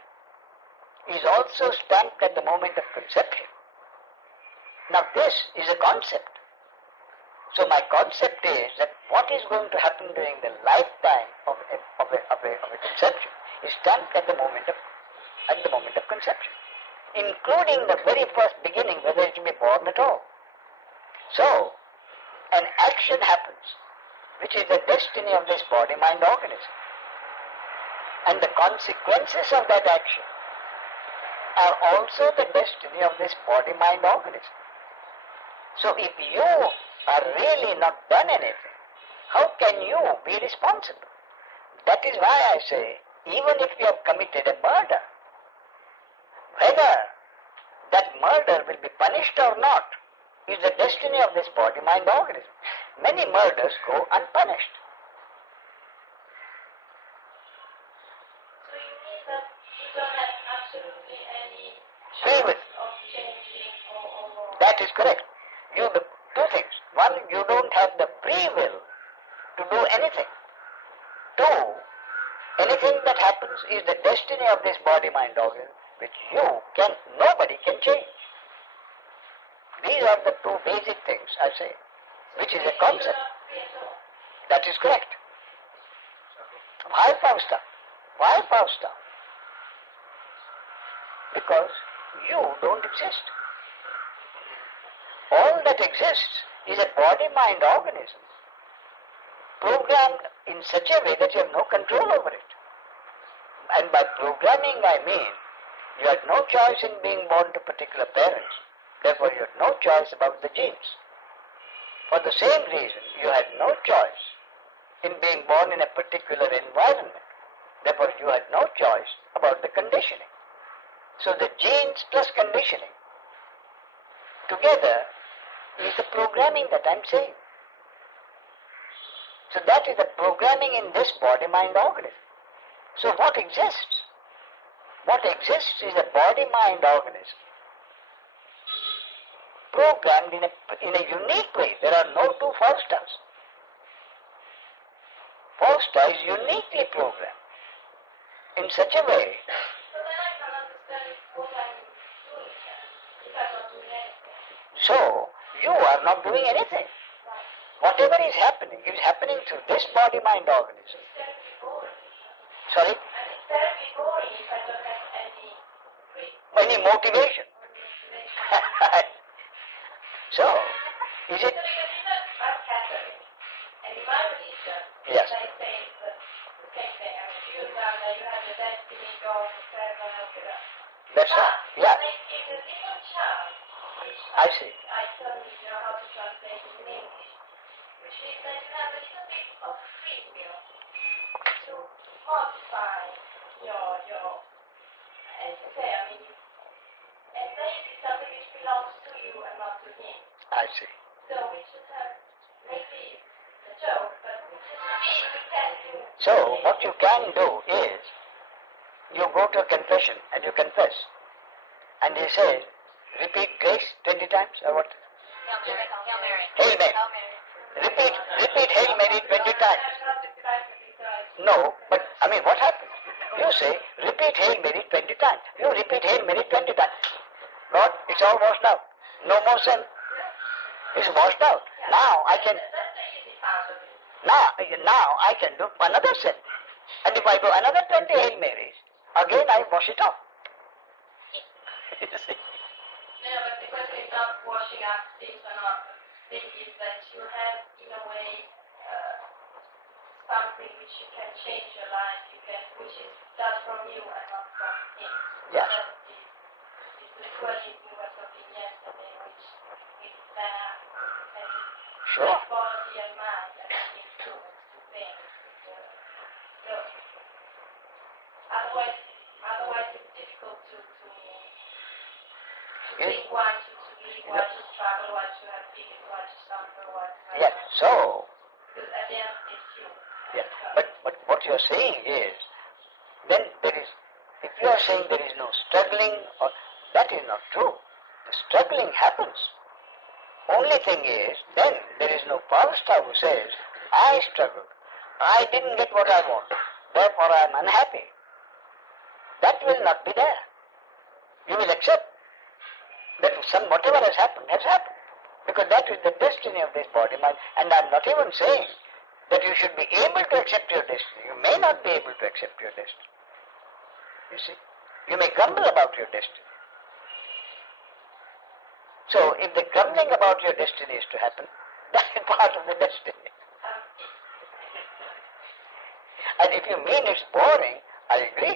is also stamped at the moment of conception. Now this is a concept. So my concept is that what is going to happen during the lifetime of a conception is stamped at the moment of conception, including the very first beginning, whether it will be born at all. So an action happens, which is the destiny of this body-mind organism. And the consequences of that action are also the destiny of this body-mind organism. So if you are really not done anything, how can you be responsible? That is why I say, even if you have committed a murder, whether that murder will be punished or not is the destiny of this body-mind organism. Many murders go unpunished. So you mean that you don't have absolutely any Free chance will. of changing or That is correct. You do two things. One, you don't have the free will to do anything. Two, anything that happens is the destiny of this body-mind organism, which nobody can change. These are the two basic things I say, which is a concept. That is correct. Why Fausta? Why Fausta? Because you don't exist. All that exists is a body-mind organism, programmed in such a way that you have no control over it. And by programming I mean, you had no choice in being born to particular parents. Therefore you had no choice about the genes. For the same reason, you had no choice in being born in a particular environment. Therefore you had no choice about the conditioning. So the genes plus conditioning together is the programming that I'm saying. So that is the programming in this body-mind organism. So what exists? What exists is a body-mind organism programmed in a unique way. There are no two Faustas. Fausta is uniquely programmed in such a way. So then I can understand what I'm doing here. If I'm not doing anything. So you are not doing anything. Whatever is happening through this body-mind organism. It's terribly boring. Sorry? And it's terribly boring if I don't have any free Any motivation. motivation. So, is it? So because in the I'm Catholic, and in my religion, Yes. they say the same thing. I mean, you down there, you have the destiny, God, eternal, whatever. That's right. Yeah, They give a little chance, which I see. I don't even know how to translate it in English, which means that you have a little bit of free will to modify your as you say, I mean, and this is something which belongs to you and not to him. I see. So we should have maybe a joke, but we can do. So, what you can do is, you go to a confession and you confess. And he says, repeat grace 20 times or what? Hail Mary. Hail Mary. Repeat Hail Mary 20 times. No, but I mean, what happens? You say, repeat Hail Mary 20 times. You repeat Hail Mary 20 times. Lord, it's all washed out. No more sin. It's washed out. Now I can do another sin. And if I do another 20 Hail Marys, again I wash it off. You see? No, but the question is not washing up things or not. The thing is that you have, in a way, something which you can change your life, which is just from you and not from him. Yes. That is the dualism we were talking yesterday, which is there and Sure. body and mind and influence to things. So otherwise it's difficult to think why to live, why to struggle, why to have feelings, why to suffer, why to Yes. So, because at the end it's you. yeah. But what you're saying is, then if you are saying there is no struggling, that is not true. The struggling happens. Only thing is, then there is no Fausta who says, I struggled. I didn't get what I want. Therefore I am unhappy. That will not be there. You will accept that whatever has happened, because that is the destiny of this body mind. And I'm not even saying that you should be able to accept your destiny. You may not be able to accept your destiny. You see, you may grumble about your destiny. So if the grumbling about your destiny is to happen, that is part of the destiny. And if you mean it's boring, I agree.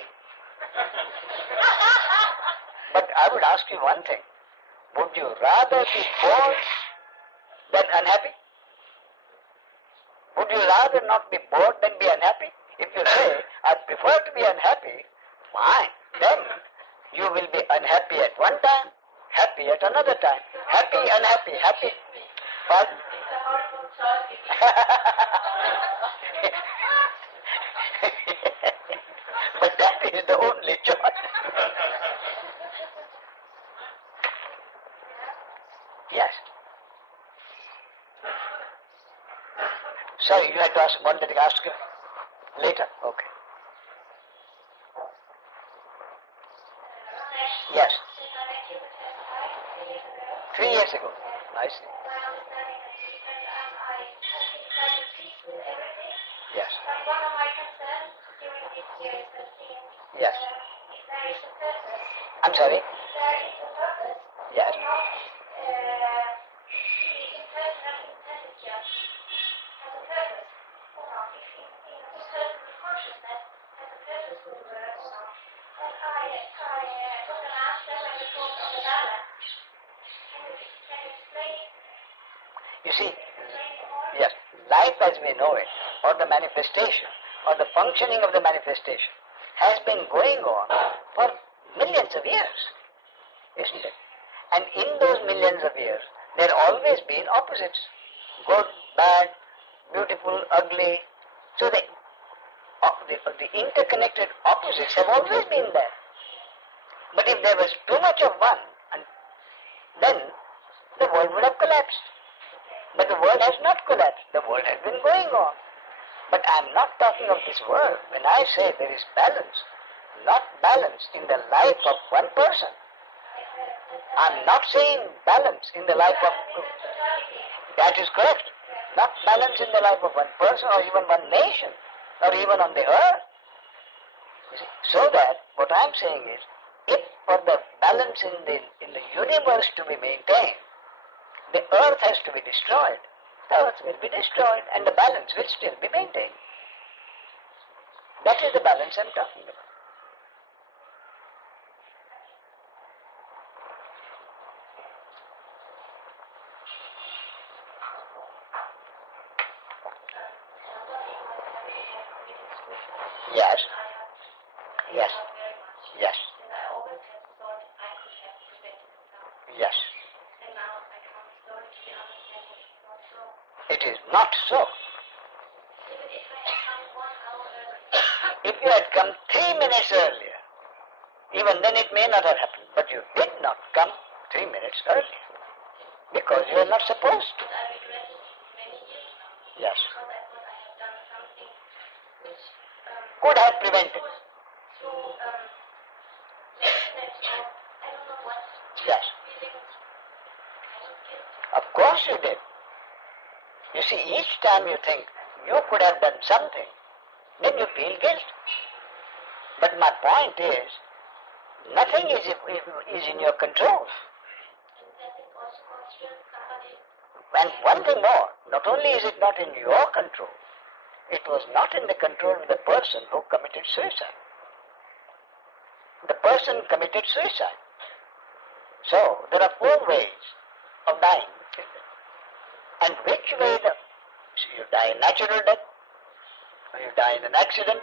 But I would ask you one thing. Would you rather be bored than unhappy? Would you rather not be bored than be unhappy? If you say, I prefer to be unhappy, fine. Then you will be unhappy at one time, happy at another time. Happy, unhappy, happy. Pardon? It's a horrible choice. But that is the only choice. Yes. Sorry, you had to ask, wanted to ask you later? Okay. Yes. 3 years ago. I see. Yes. One of my concerns during this year is to see Yes. if there is a purpose. I'm sorry? There is a purpose. Yes. Not the impersonal intelligence has a purpose. Or not, if the personal consciousness has a purpose for the world or not. And I got an answer when you talked on the balance. Can you explain it? You see, Explain it more? yes, life as we know it, or the manifestation, or the functioning of the manifestation, has been going on for millions of years, isn't it? And in those millions of years, there have always been opposites. Good, bad, beautiful, ugly. So the interconnected opposites have always been there. But if there was too much of one, then the world would have collapsed. But the world has not collapsed. The world has been going on. But I am not talking of this world. When I say there is balance, not balance in the life of one person. I am not saying balance in the life of... That is correct. Not balance in the life of one person or even one nation or even on the earth. You see? So that what I am saying is, if for the balance in the universe to be maintained, the earth has to be destroyed. The earth will be destroyed and the balance will still be maintained. That is the balance I am talking about. Yes. Yes. Yes. Yes. It is not so. If you had come 3 minutes earlier, even then it may not have happened. But you did not come 3 minutes earlier because you are not supposed to. Yes. Could have prevented. Yes. Of course you did. You see, each time you think you could have done something, then you feel guilt. But my point is, nothing is in your control. And one thing more, not only is it not in your control, it was not in the control of the person who committed suicide. The person committed suicide. So, there are 4 ways of dying. And which way so you die a natural death, or you die in an accident,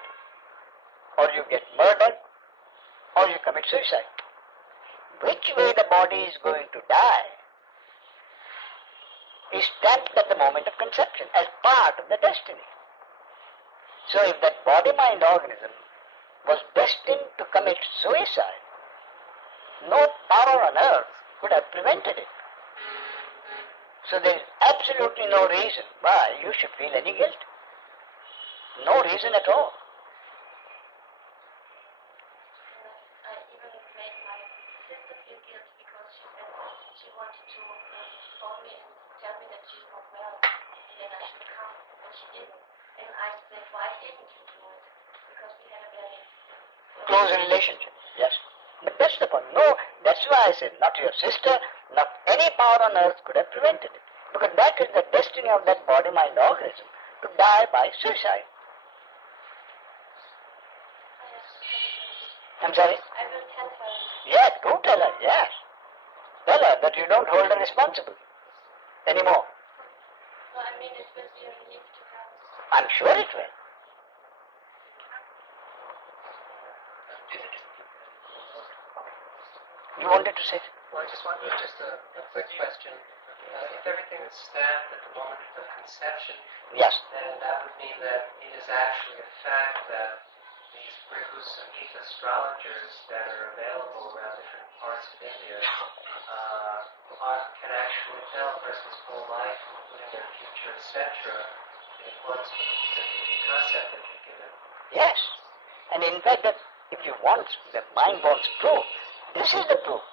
or you get murdered, or you commit suicide. Which way the body is going to die is stamped at the moment of conception as part of the destiny. So if that body-mind organism was destined to commit suicide, no power on earth could have prevented it. So there is absolutely no reason why you should feel any guilt. No reason at all. Even made my sister feel guilty because she said she wanted to phone me and tell me that she's not well and that I should come, but she didn't. And I said, why didn't you do it? Because we had a very Close relationship, yes. But that's the point. No, that's why I said not your sister, not any power on earth could have prevented it. Because that is the destiny of that body-mind organism, to die by suicide. I'm sorry? I will tell her. Yes, do tell her, yes. Tell her that you don't hold her responsible anymore. So I mean, it will be a relief to her. I'm sure it will. You wanted to say? Well, I just wanted just a quick question. If everything is stamped at the moment of conception, Yes. then that would mean that it is actually a fact that these Brihus and Gita astrologers that are available around different parts of India can actually tell a person's whole life, including their future, etc., in accordance with the concept that you've given. Yes. And in fact, that if you want, the mind wants proof, this is the proof.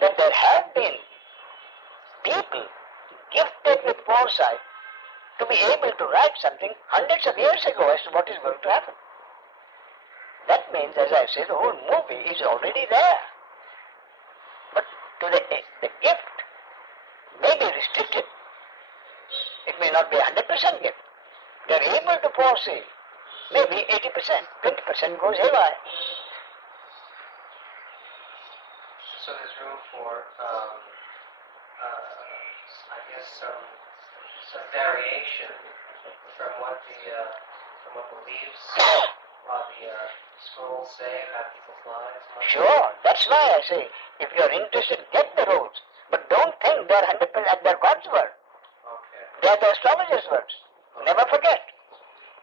That there have been people gifted with foresight to be able to write something hundreds of years ago as to what is going to happen. That means, as I say, the whole movie is already there. But to the gift may be restricted. It may not be 100% gift. They are able to foresee maybe 80%, 20% goes haywire. So there's room for, I guess, some variation from what the leaves of the scrolls say about people's lives. Sure, that's why I say, if you're interested, get the rules. But don't think they're 100%, they're God's word. Okay. They're the astrologer's words. Never forget.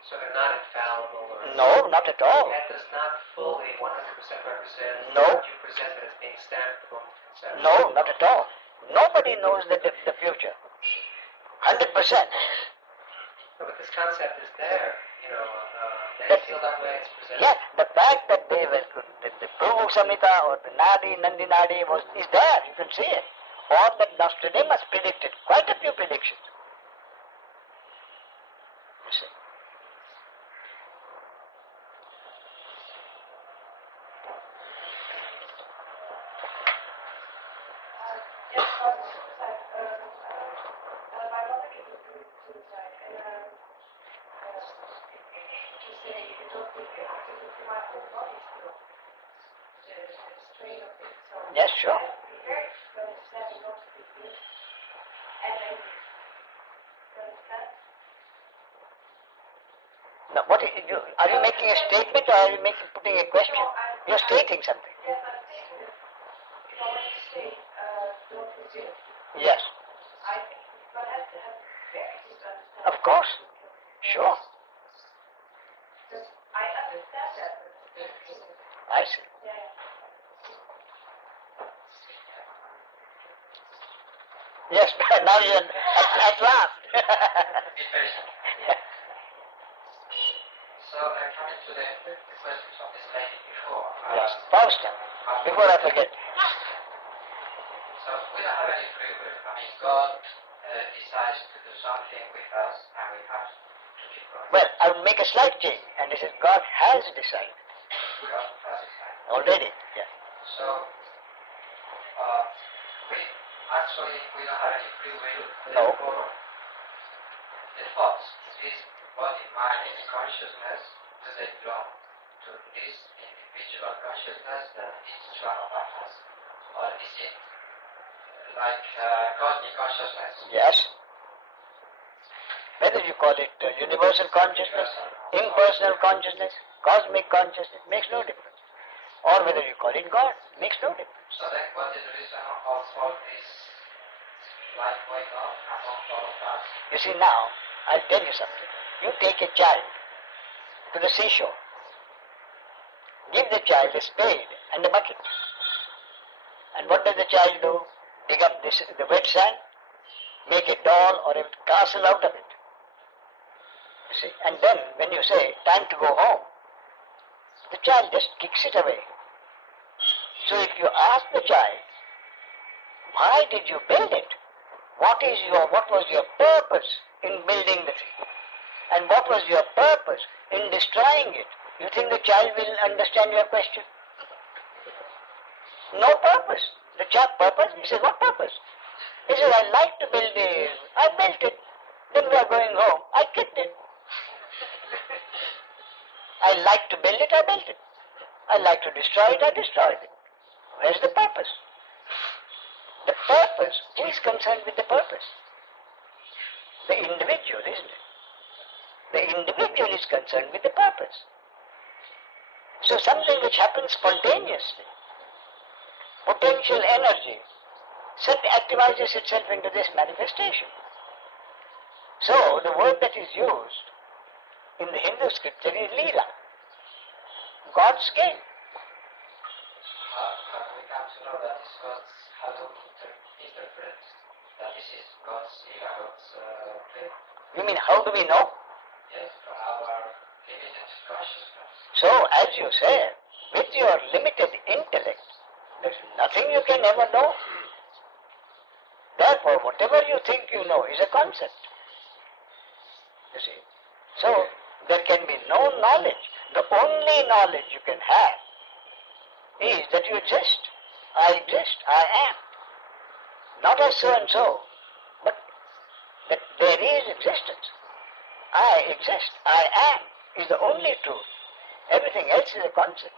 So they're not infallible or... No, not at all. That does not fully 100% represent No. what you presented as being stamped at the moment of conception. No, not at all. Nobody knows the future. 100%. No, but this concept is there. They feel that way it's presented. Yes, the fact that they were, the Pruvu Samhita or the Nadi, Nandi Nadi is there, you can see it. Or that Nostradamus predicted quite a few predictions. You see. Yes, my mother gave me suicide, and to say you don't think I can look at my whole body still. The strain of it. So Yes, sure. very understanding not to be good and angry. You understand? Now, are you making a statement or are you putting a question? You're stating something. Yes, I'm saying that if I want to say don't presume, Yes, I think one has to have very deep understanding. of course. Sure. I understand that. I see. Yeah. Yes, now you're at last. So coming to the questions of this lady before. Yes, first, before I forget. So we don't have any free will. I mean, God decides to do something with us, and we have to be God. Well, I will make a slight change, and this is God has decided God has decided. already. Yes. So we don't have any free will. No. Therefore, the thoughts, this body, mind, and consciousness, do they belong to this individual consciousness that each one of us has, or is it like cosmic consciousness? Yes. Whether you call it universal consciousness, impersonal consciousness, cosmic consciousness, makes no difference. Or whether you call it God, makes no difference. So then what is the reason of all this life going on among all of us? You see, now, I'll tell you something. You take a child to the seashore. Give the child a spade and a bucket. And what does the child do? Dig up the wet sand, make a doll or a castle out of it. You see, and then when you say, time to go home, the child just kicks it away. So if you ask the child, why did you build it? What was your purpose in building the tree? And what was your purpose in destroying it? You think the child will understand your question? No purpose. The child purpose? He says, what purpose? He says, I like to build this. I built it. Then we are going home. I kicked it. I like to build it, I built it. I like to destroy it, I destroy it. Where's the purpose? The purpose, who is concerned with the purpose? The individual, isn't it? The individual is concerned with the purpose. So something which happens spontaneously, potential energy, activates itself into this manifestation. So the word that is used in the Hindu scripture is Leela, God's game. How do we come to know that is God's, how to interpret that this is God's Leela, God's play? You mean how do we know? Yes, from our limited consciousness. So as you say, with your limited intellect, there's nothing you can ever know. Therefore, whatever you think you know is a concept. You see. So, there can be no knowledge. The only knowledge you can have is that you exist. I exist. I am. Not as so and so, but that there is existence. I exist. I am is the only truth. Everything else is a concept.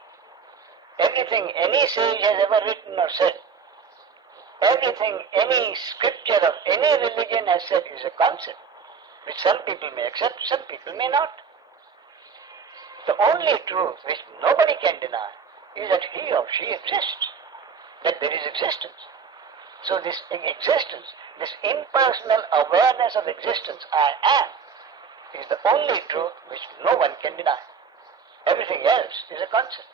Everything any sage has ever written or said, everything any scripture of any religion has said is a concept, which some people may accept, some people may not. The only truth which nobody can deny is that he or she exists, that there is existence. So this existence, this impersonal awareness of existence, I am, is the only truth which no one can deny. Everything else is a concept.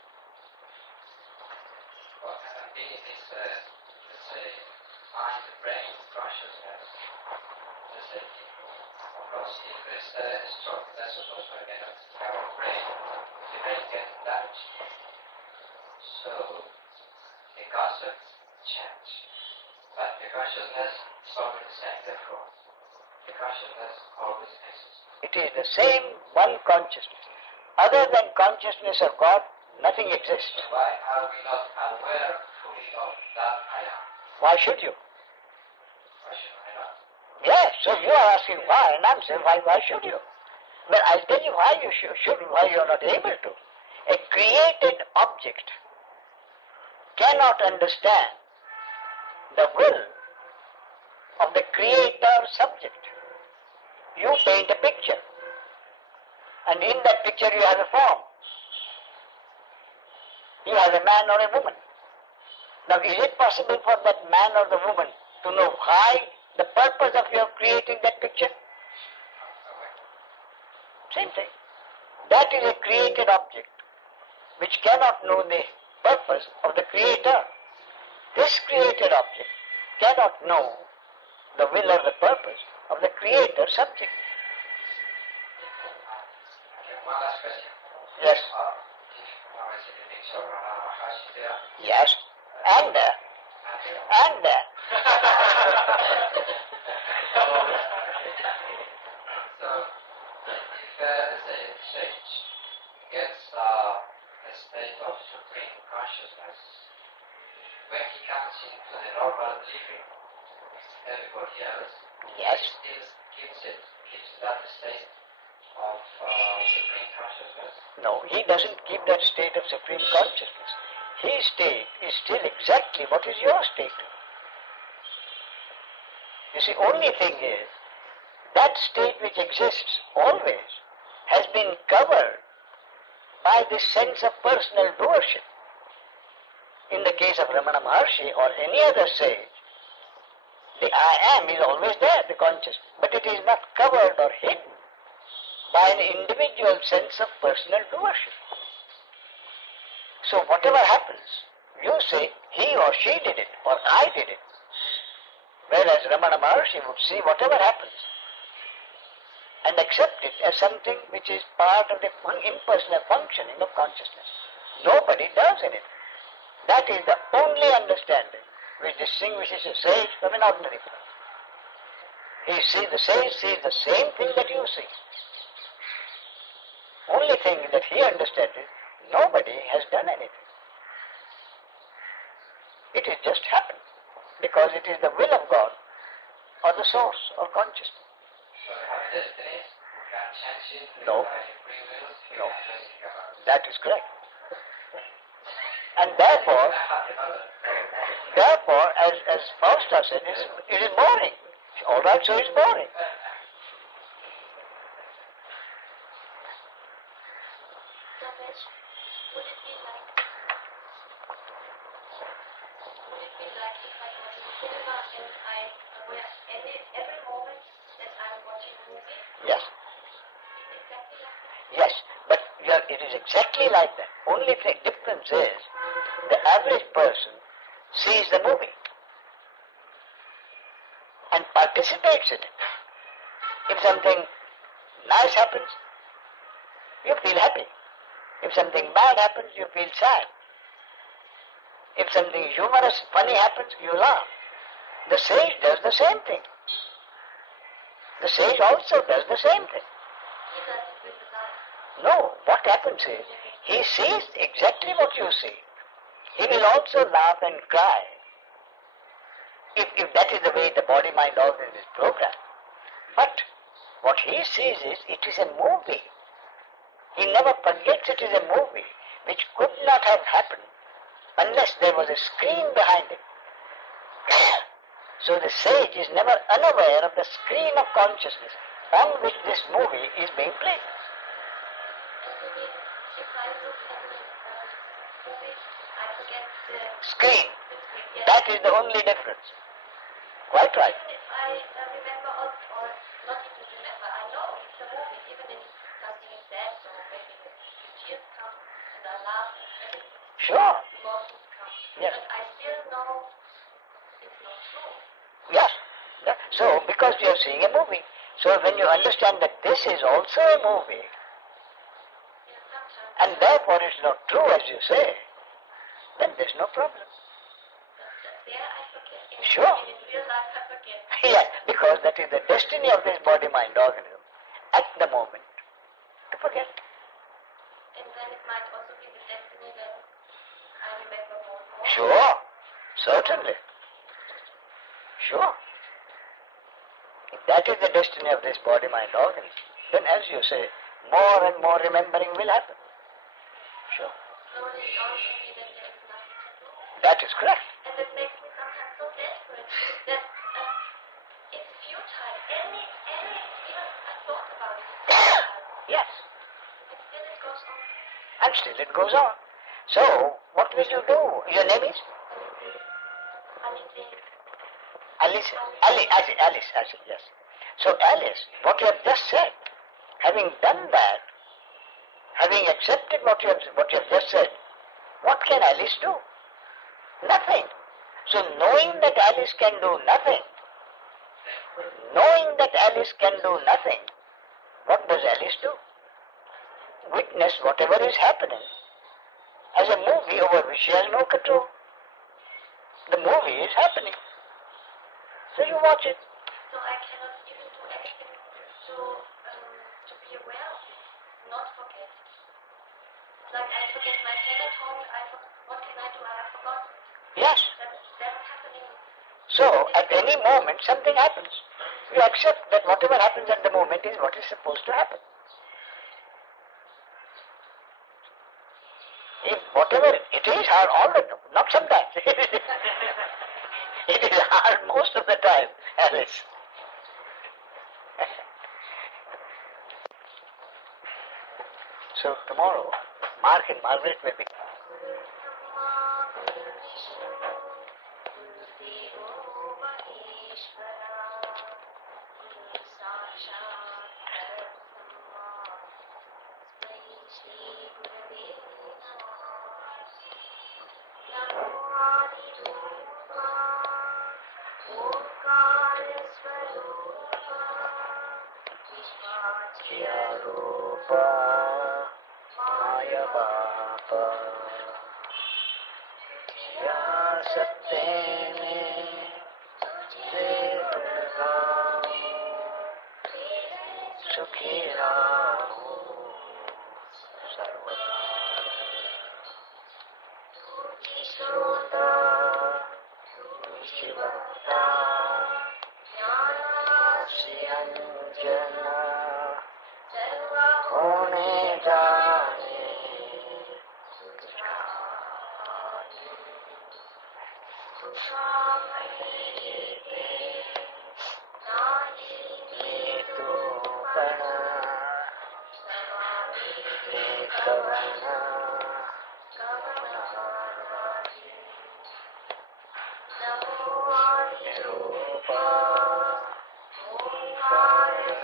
What can be this, let's say, mind, brain, consciousness, the same thing? Of course, if there's a stroke, that's supposed to again our brain, the brain gets damaged. So, the concepts change. But the consciousness is always the same, therefore. The consciousness always exists. It is the same one consciousness. Other than consciousness of God, nothing exists. So why are we not aware fully of that I am? Why should you? Why should I not? Yes, so you are asking why, and I'm saying why should you? But I'll tell you why you should, why you're not able to. A created object cannot understand the will of the creator subject. You paint a picture, and in that picture you have a form. You have a man or a woman. Now, is it possible for that man or the woman to know why, the purpose of your creating that picture? Same thing. That is a created object which cannot know the purpose of the creator. This created object cannot know the will or the purpose of the creator subject. Okay, one last question. Yes. Now I see the picture of Maharshi there. Yes. And there. And there. So, if the sage gets a state of supreme consciousness, when he comes into the normal living, everybody else, Yes. he still keeps that state of supreme consciousness. No, he doesn't keep that state of supreme consciousness. His state is still exactly what is your state. You see, only thing is, that state which exists always has been covered by this sense of personal doership. In the case of Ramana Maharshi or any other sage, the I am is always there, the conscious, but it is not covered or hidden by an individual sense of personal doership. So whatever happens, you say he or she did it or I did it. Whereas Ramana Maharshi would see whatever happens and accept it as something which is part of the impersonal functioning of consciousness. Nobody does in it. That is the only understanding which distinguishes a sage from an ordinary person. The sage sees the same thing that you see. Only thing that he understands is nobody has done anything. It has just happened because it is the will of God or the source or consciousness. So we have destinies, we can change it, No. we have free wills, we No. can do anything about it. That is correct. And therefore, as Fausta said, it is boring. All right, so it's boring. Ramesh, would it be like if I go to the cinema and I where every moment that I'm watching a movie? Yes. Exactly like that. Yes, but it is exactly like that. Only the difference is the average person sees the movie and participates in it. If something nice happens, you feel happy. If something bad happens, you feel sad. If something humorous, funny happens, you laugh. The sage does the same thing. The sage also does the same thing. He does it with his eyes. No, what happens is, he sees exactly what you see. He will also laugh and cry. If that is the way the body-mind organ is programmed. But what he sees is, it is a movie. He never forgets it is a movie, which could not have happened unless there was a screen behind it. So the sage is never unaware of the screen of consciousness on which this movie is being played. If I look at the movie, I forget the Screen. yes. That is the only difference. Quite right. Even if I remember or not even remember, I know it's a movie, even if something is said, so maybe the tears come and I laugh and Sure. emotions come. Yes. But I still know it's not true. Yes. Yeah. So, because you are seeing a movie, so when you understand that this is also a movie, Yes, sometimes. and therefore it's not true as you say, then there's no problem. There I forget. Sure. And in real life I forget. Yes, because that is the destiny of this body-mind organism at the moment to forget. And then it might also be the destiny that I remember more and more. Sure. Certainly. Sure. If that is the destiny of this body-mind organism, then as you say, more and more remembering will happen. Sure. Slowly it dawns on me that there is nothing to do. That is correct. And that makes me sometimes so desperate that it's futile. Any even a thought about it is futile. Yes. And still it goes on. And still it goes on. So, what will you do? Your name is? Alice, yes. So Alice, what you have just said, having done that, having accepted what you have just said, what can Alice do? Nothing. So knowing that Alice can do nothing, what does Alice do? Witness whatever is happening as a movie over which she has no control. The movie is happening. So you watch it. So I cannot even do anything to be aware of it, not forget it. It's like I forget my pen at home, what can I do? I have forgotten it. Yes. That's happening. So at any moment something happens. You accept that whatever happens at the moment is what is supposed to happen. If whatever it is hard all the time, not sometimes. It is hard most of the time, Alice. So tomorrow, Mark and Margaret will be. Maya Baba Ya Satyene Tujhe Gurgaon Sukhi Raho Sarvada Shroda Shivata Jnanasi Anjana Hone Jane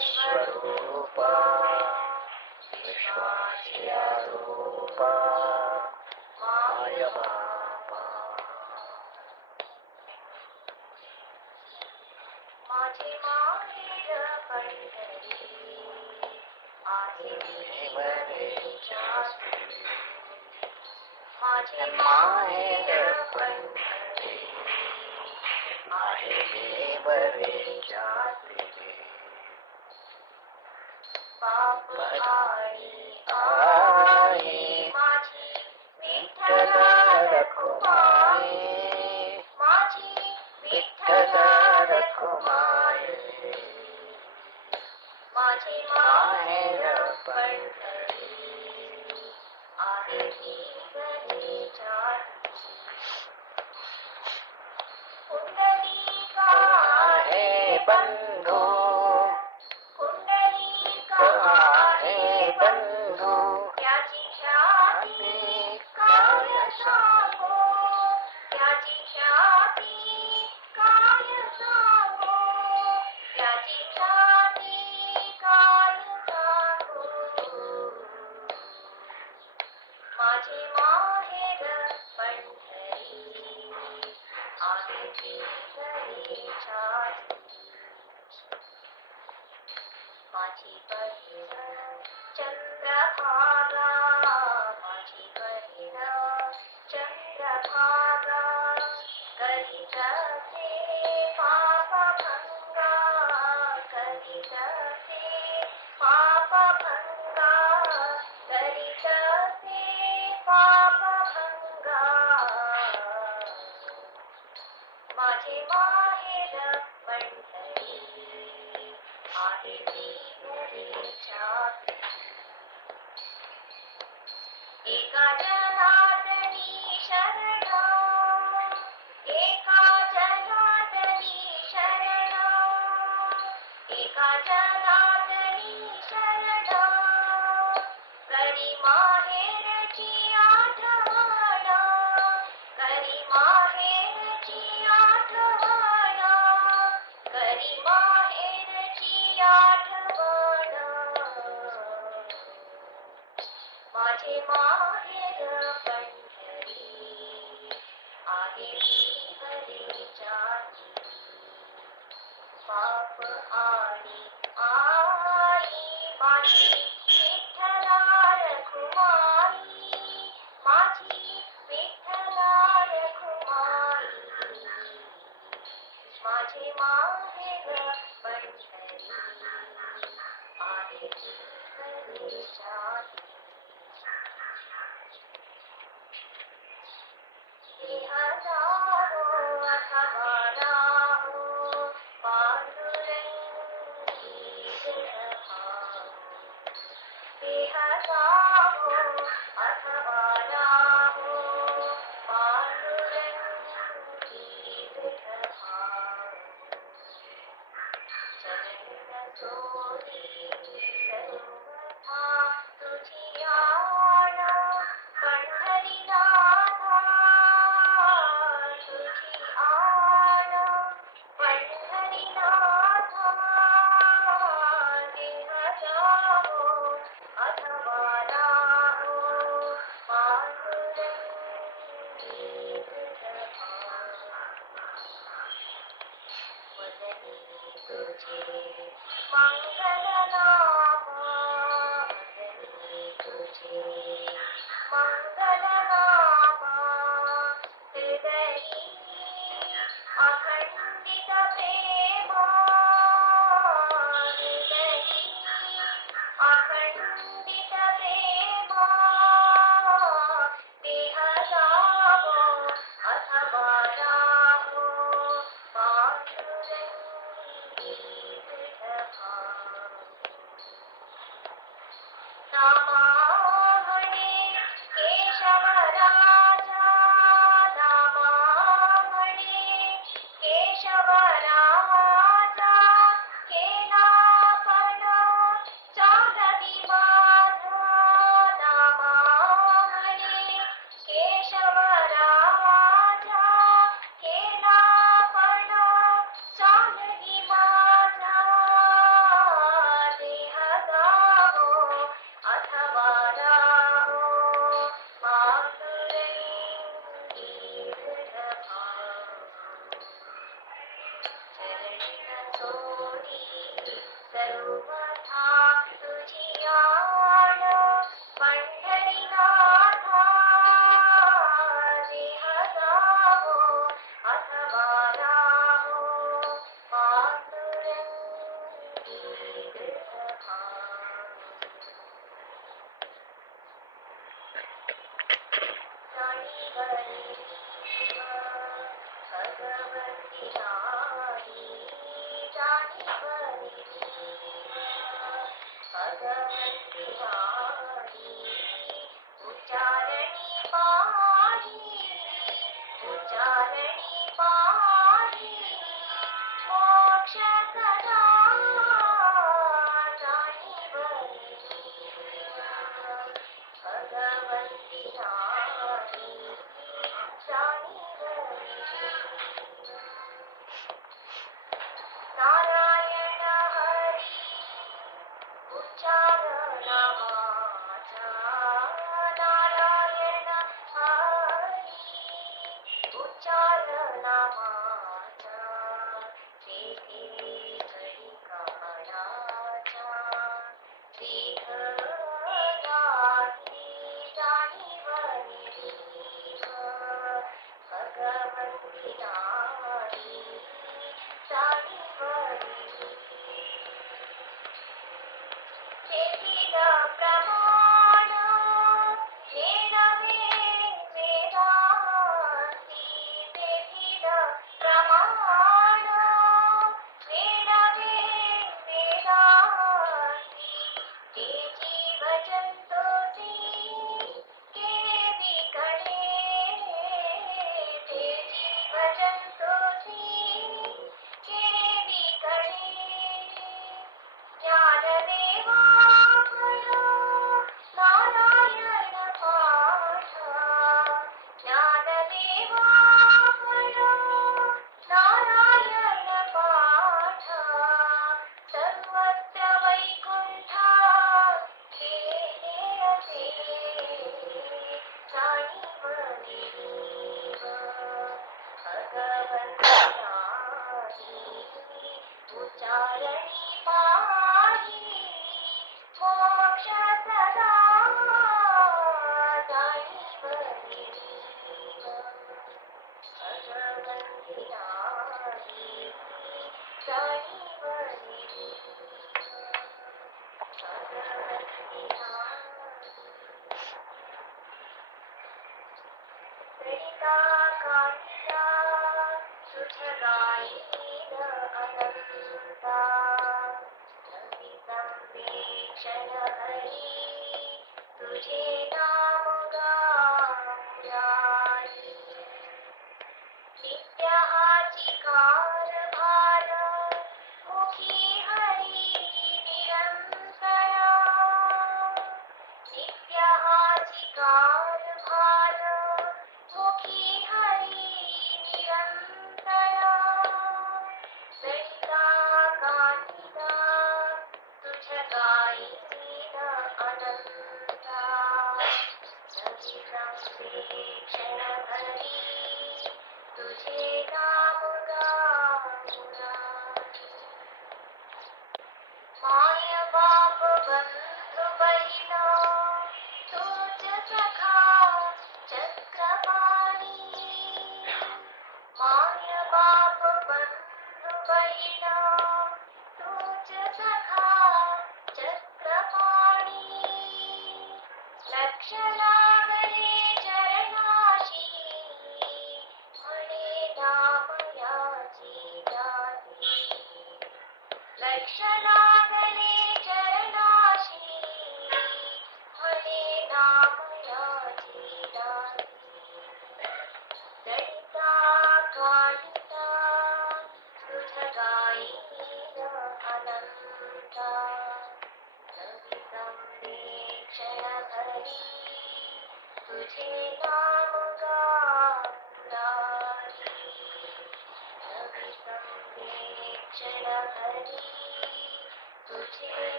स्वरूपा विश्वाची रूपा my बापा माझे माहेर पंढरी आहे देवरेच्या माझे माहेर पंढरी आहे देवरेच्या बाप आई आई माझी विठ्ठला रखुमाई माझी विठ्ठला रखुमाई माझे माहेर पंढरी आहे देवरेच्या कुंडलिका आहे बंधू कुंडलिका आहे बंधू त्याची ख्याती काय सांगो त्याची ख्याती काय सांगो त्याची ख्याती काय सांगो माझे माहेर पंढरी आहे देवरेच्या माझी बहीण चंद्रभागा माझी बहीण चंद्रभागा करीत असे पाप भंगा करीत असे पाप भंगा करीत असे पाप भंगा माझे माहेर पंढरी आहे देवरेच्या एका जनार्दनी शरण एका जनार्दनी शरण एका जनार्दनी शरण करी माहेरची आठवण करी माहेरची आठवण करी माहेरची आठवण माझे माहेर पंढरी आहे देवरेच्या बाप आणि आई माझी विठ्ठला रखुमाई माझी विठ्ठला रखुमाई माझे माहेर पंढरी आहे देवरेच्या हजारो अथवा राहो पांडुरंगी देहभाव हजारो अथवा राहो पांडुरंगी देहभाव चरण सोरी सर्वथा तुझी आण पंढरीनाथा तुझी आण पंढरीनाथा देह जावो अथवा राहो पांडुरंगी देहभाव वदनी तुझे मंगलनाम वदनी तुझे मंगलनाम हृदयी अखंडित प्रेम हृदयी अखंडित प्रेम देह जावो अथवा राहो पांडुरंगी देहभाव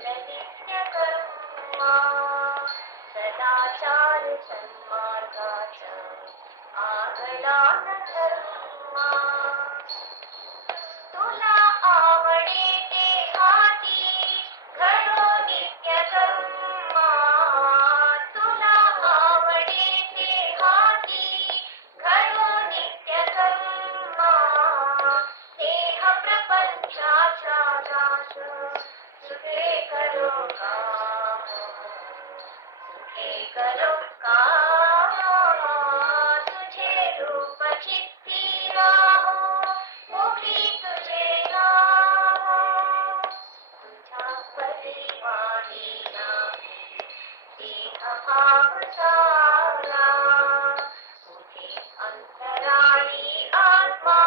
नित्यकर्मा सदाचार सन्मार्गाचा आगला न धर्मा तुला आवडे ते हाती घडो नित्यकर्मा तुला आवडे ते हाती घडो नित्यकर्मा देह प्रपंचाचा दास सुखे करो काम सुखे करो काम तुझे रूप चित्ती राहो मुखी तुझे नाम तुझा परिवारी नाही देह भाव सारा तुझे अंतराळी आत्मा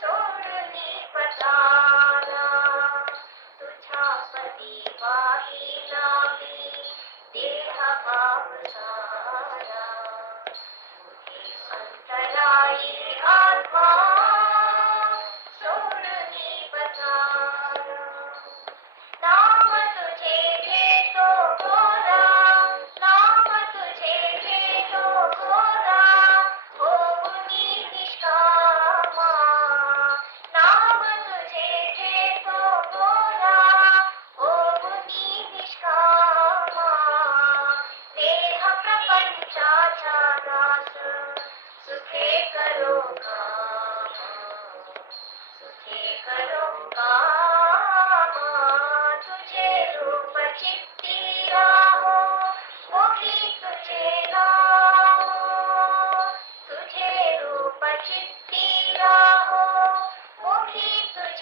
सोडली पसारा तुझा परिवारी नाही देह भाव सारा तुझे अंतराळी आत्मा सोडली पसारा नाम तुझे घेतो गोरा नाम तुझे घेतो गोरा होऊनी निष्कामा नाम तुझे घेतो गोरा होऊनी निष्कामा देह प्रपंचाचा दास सुखे करो काम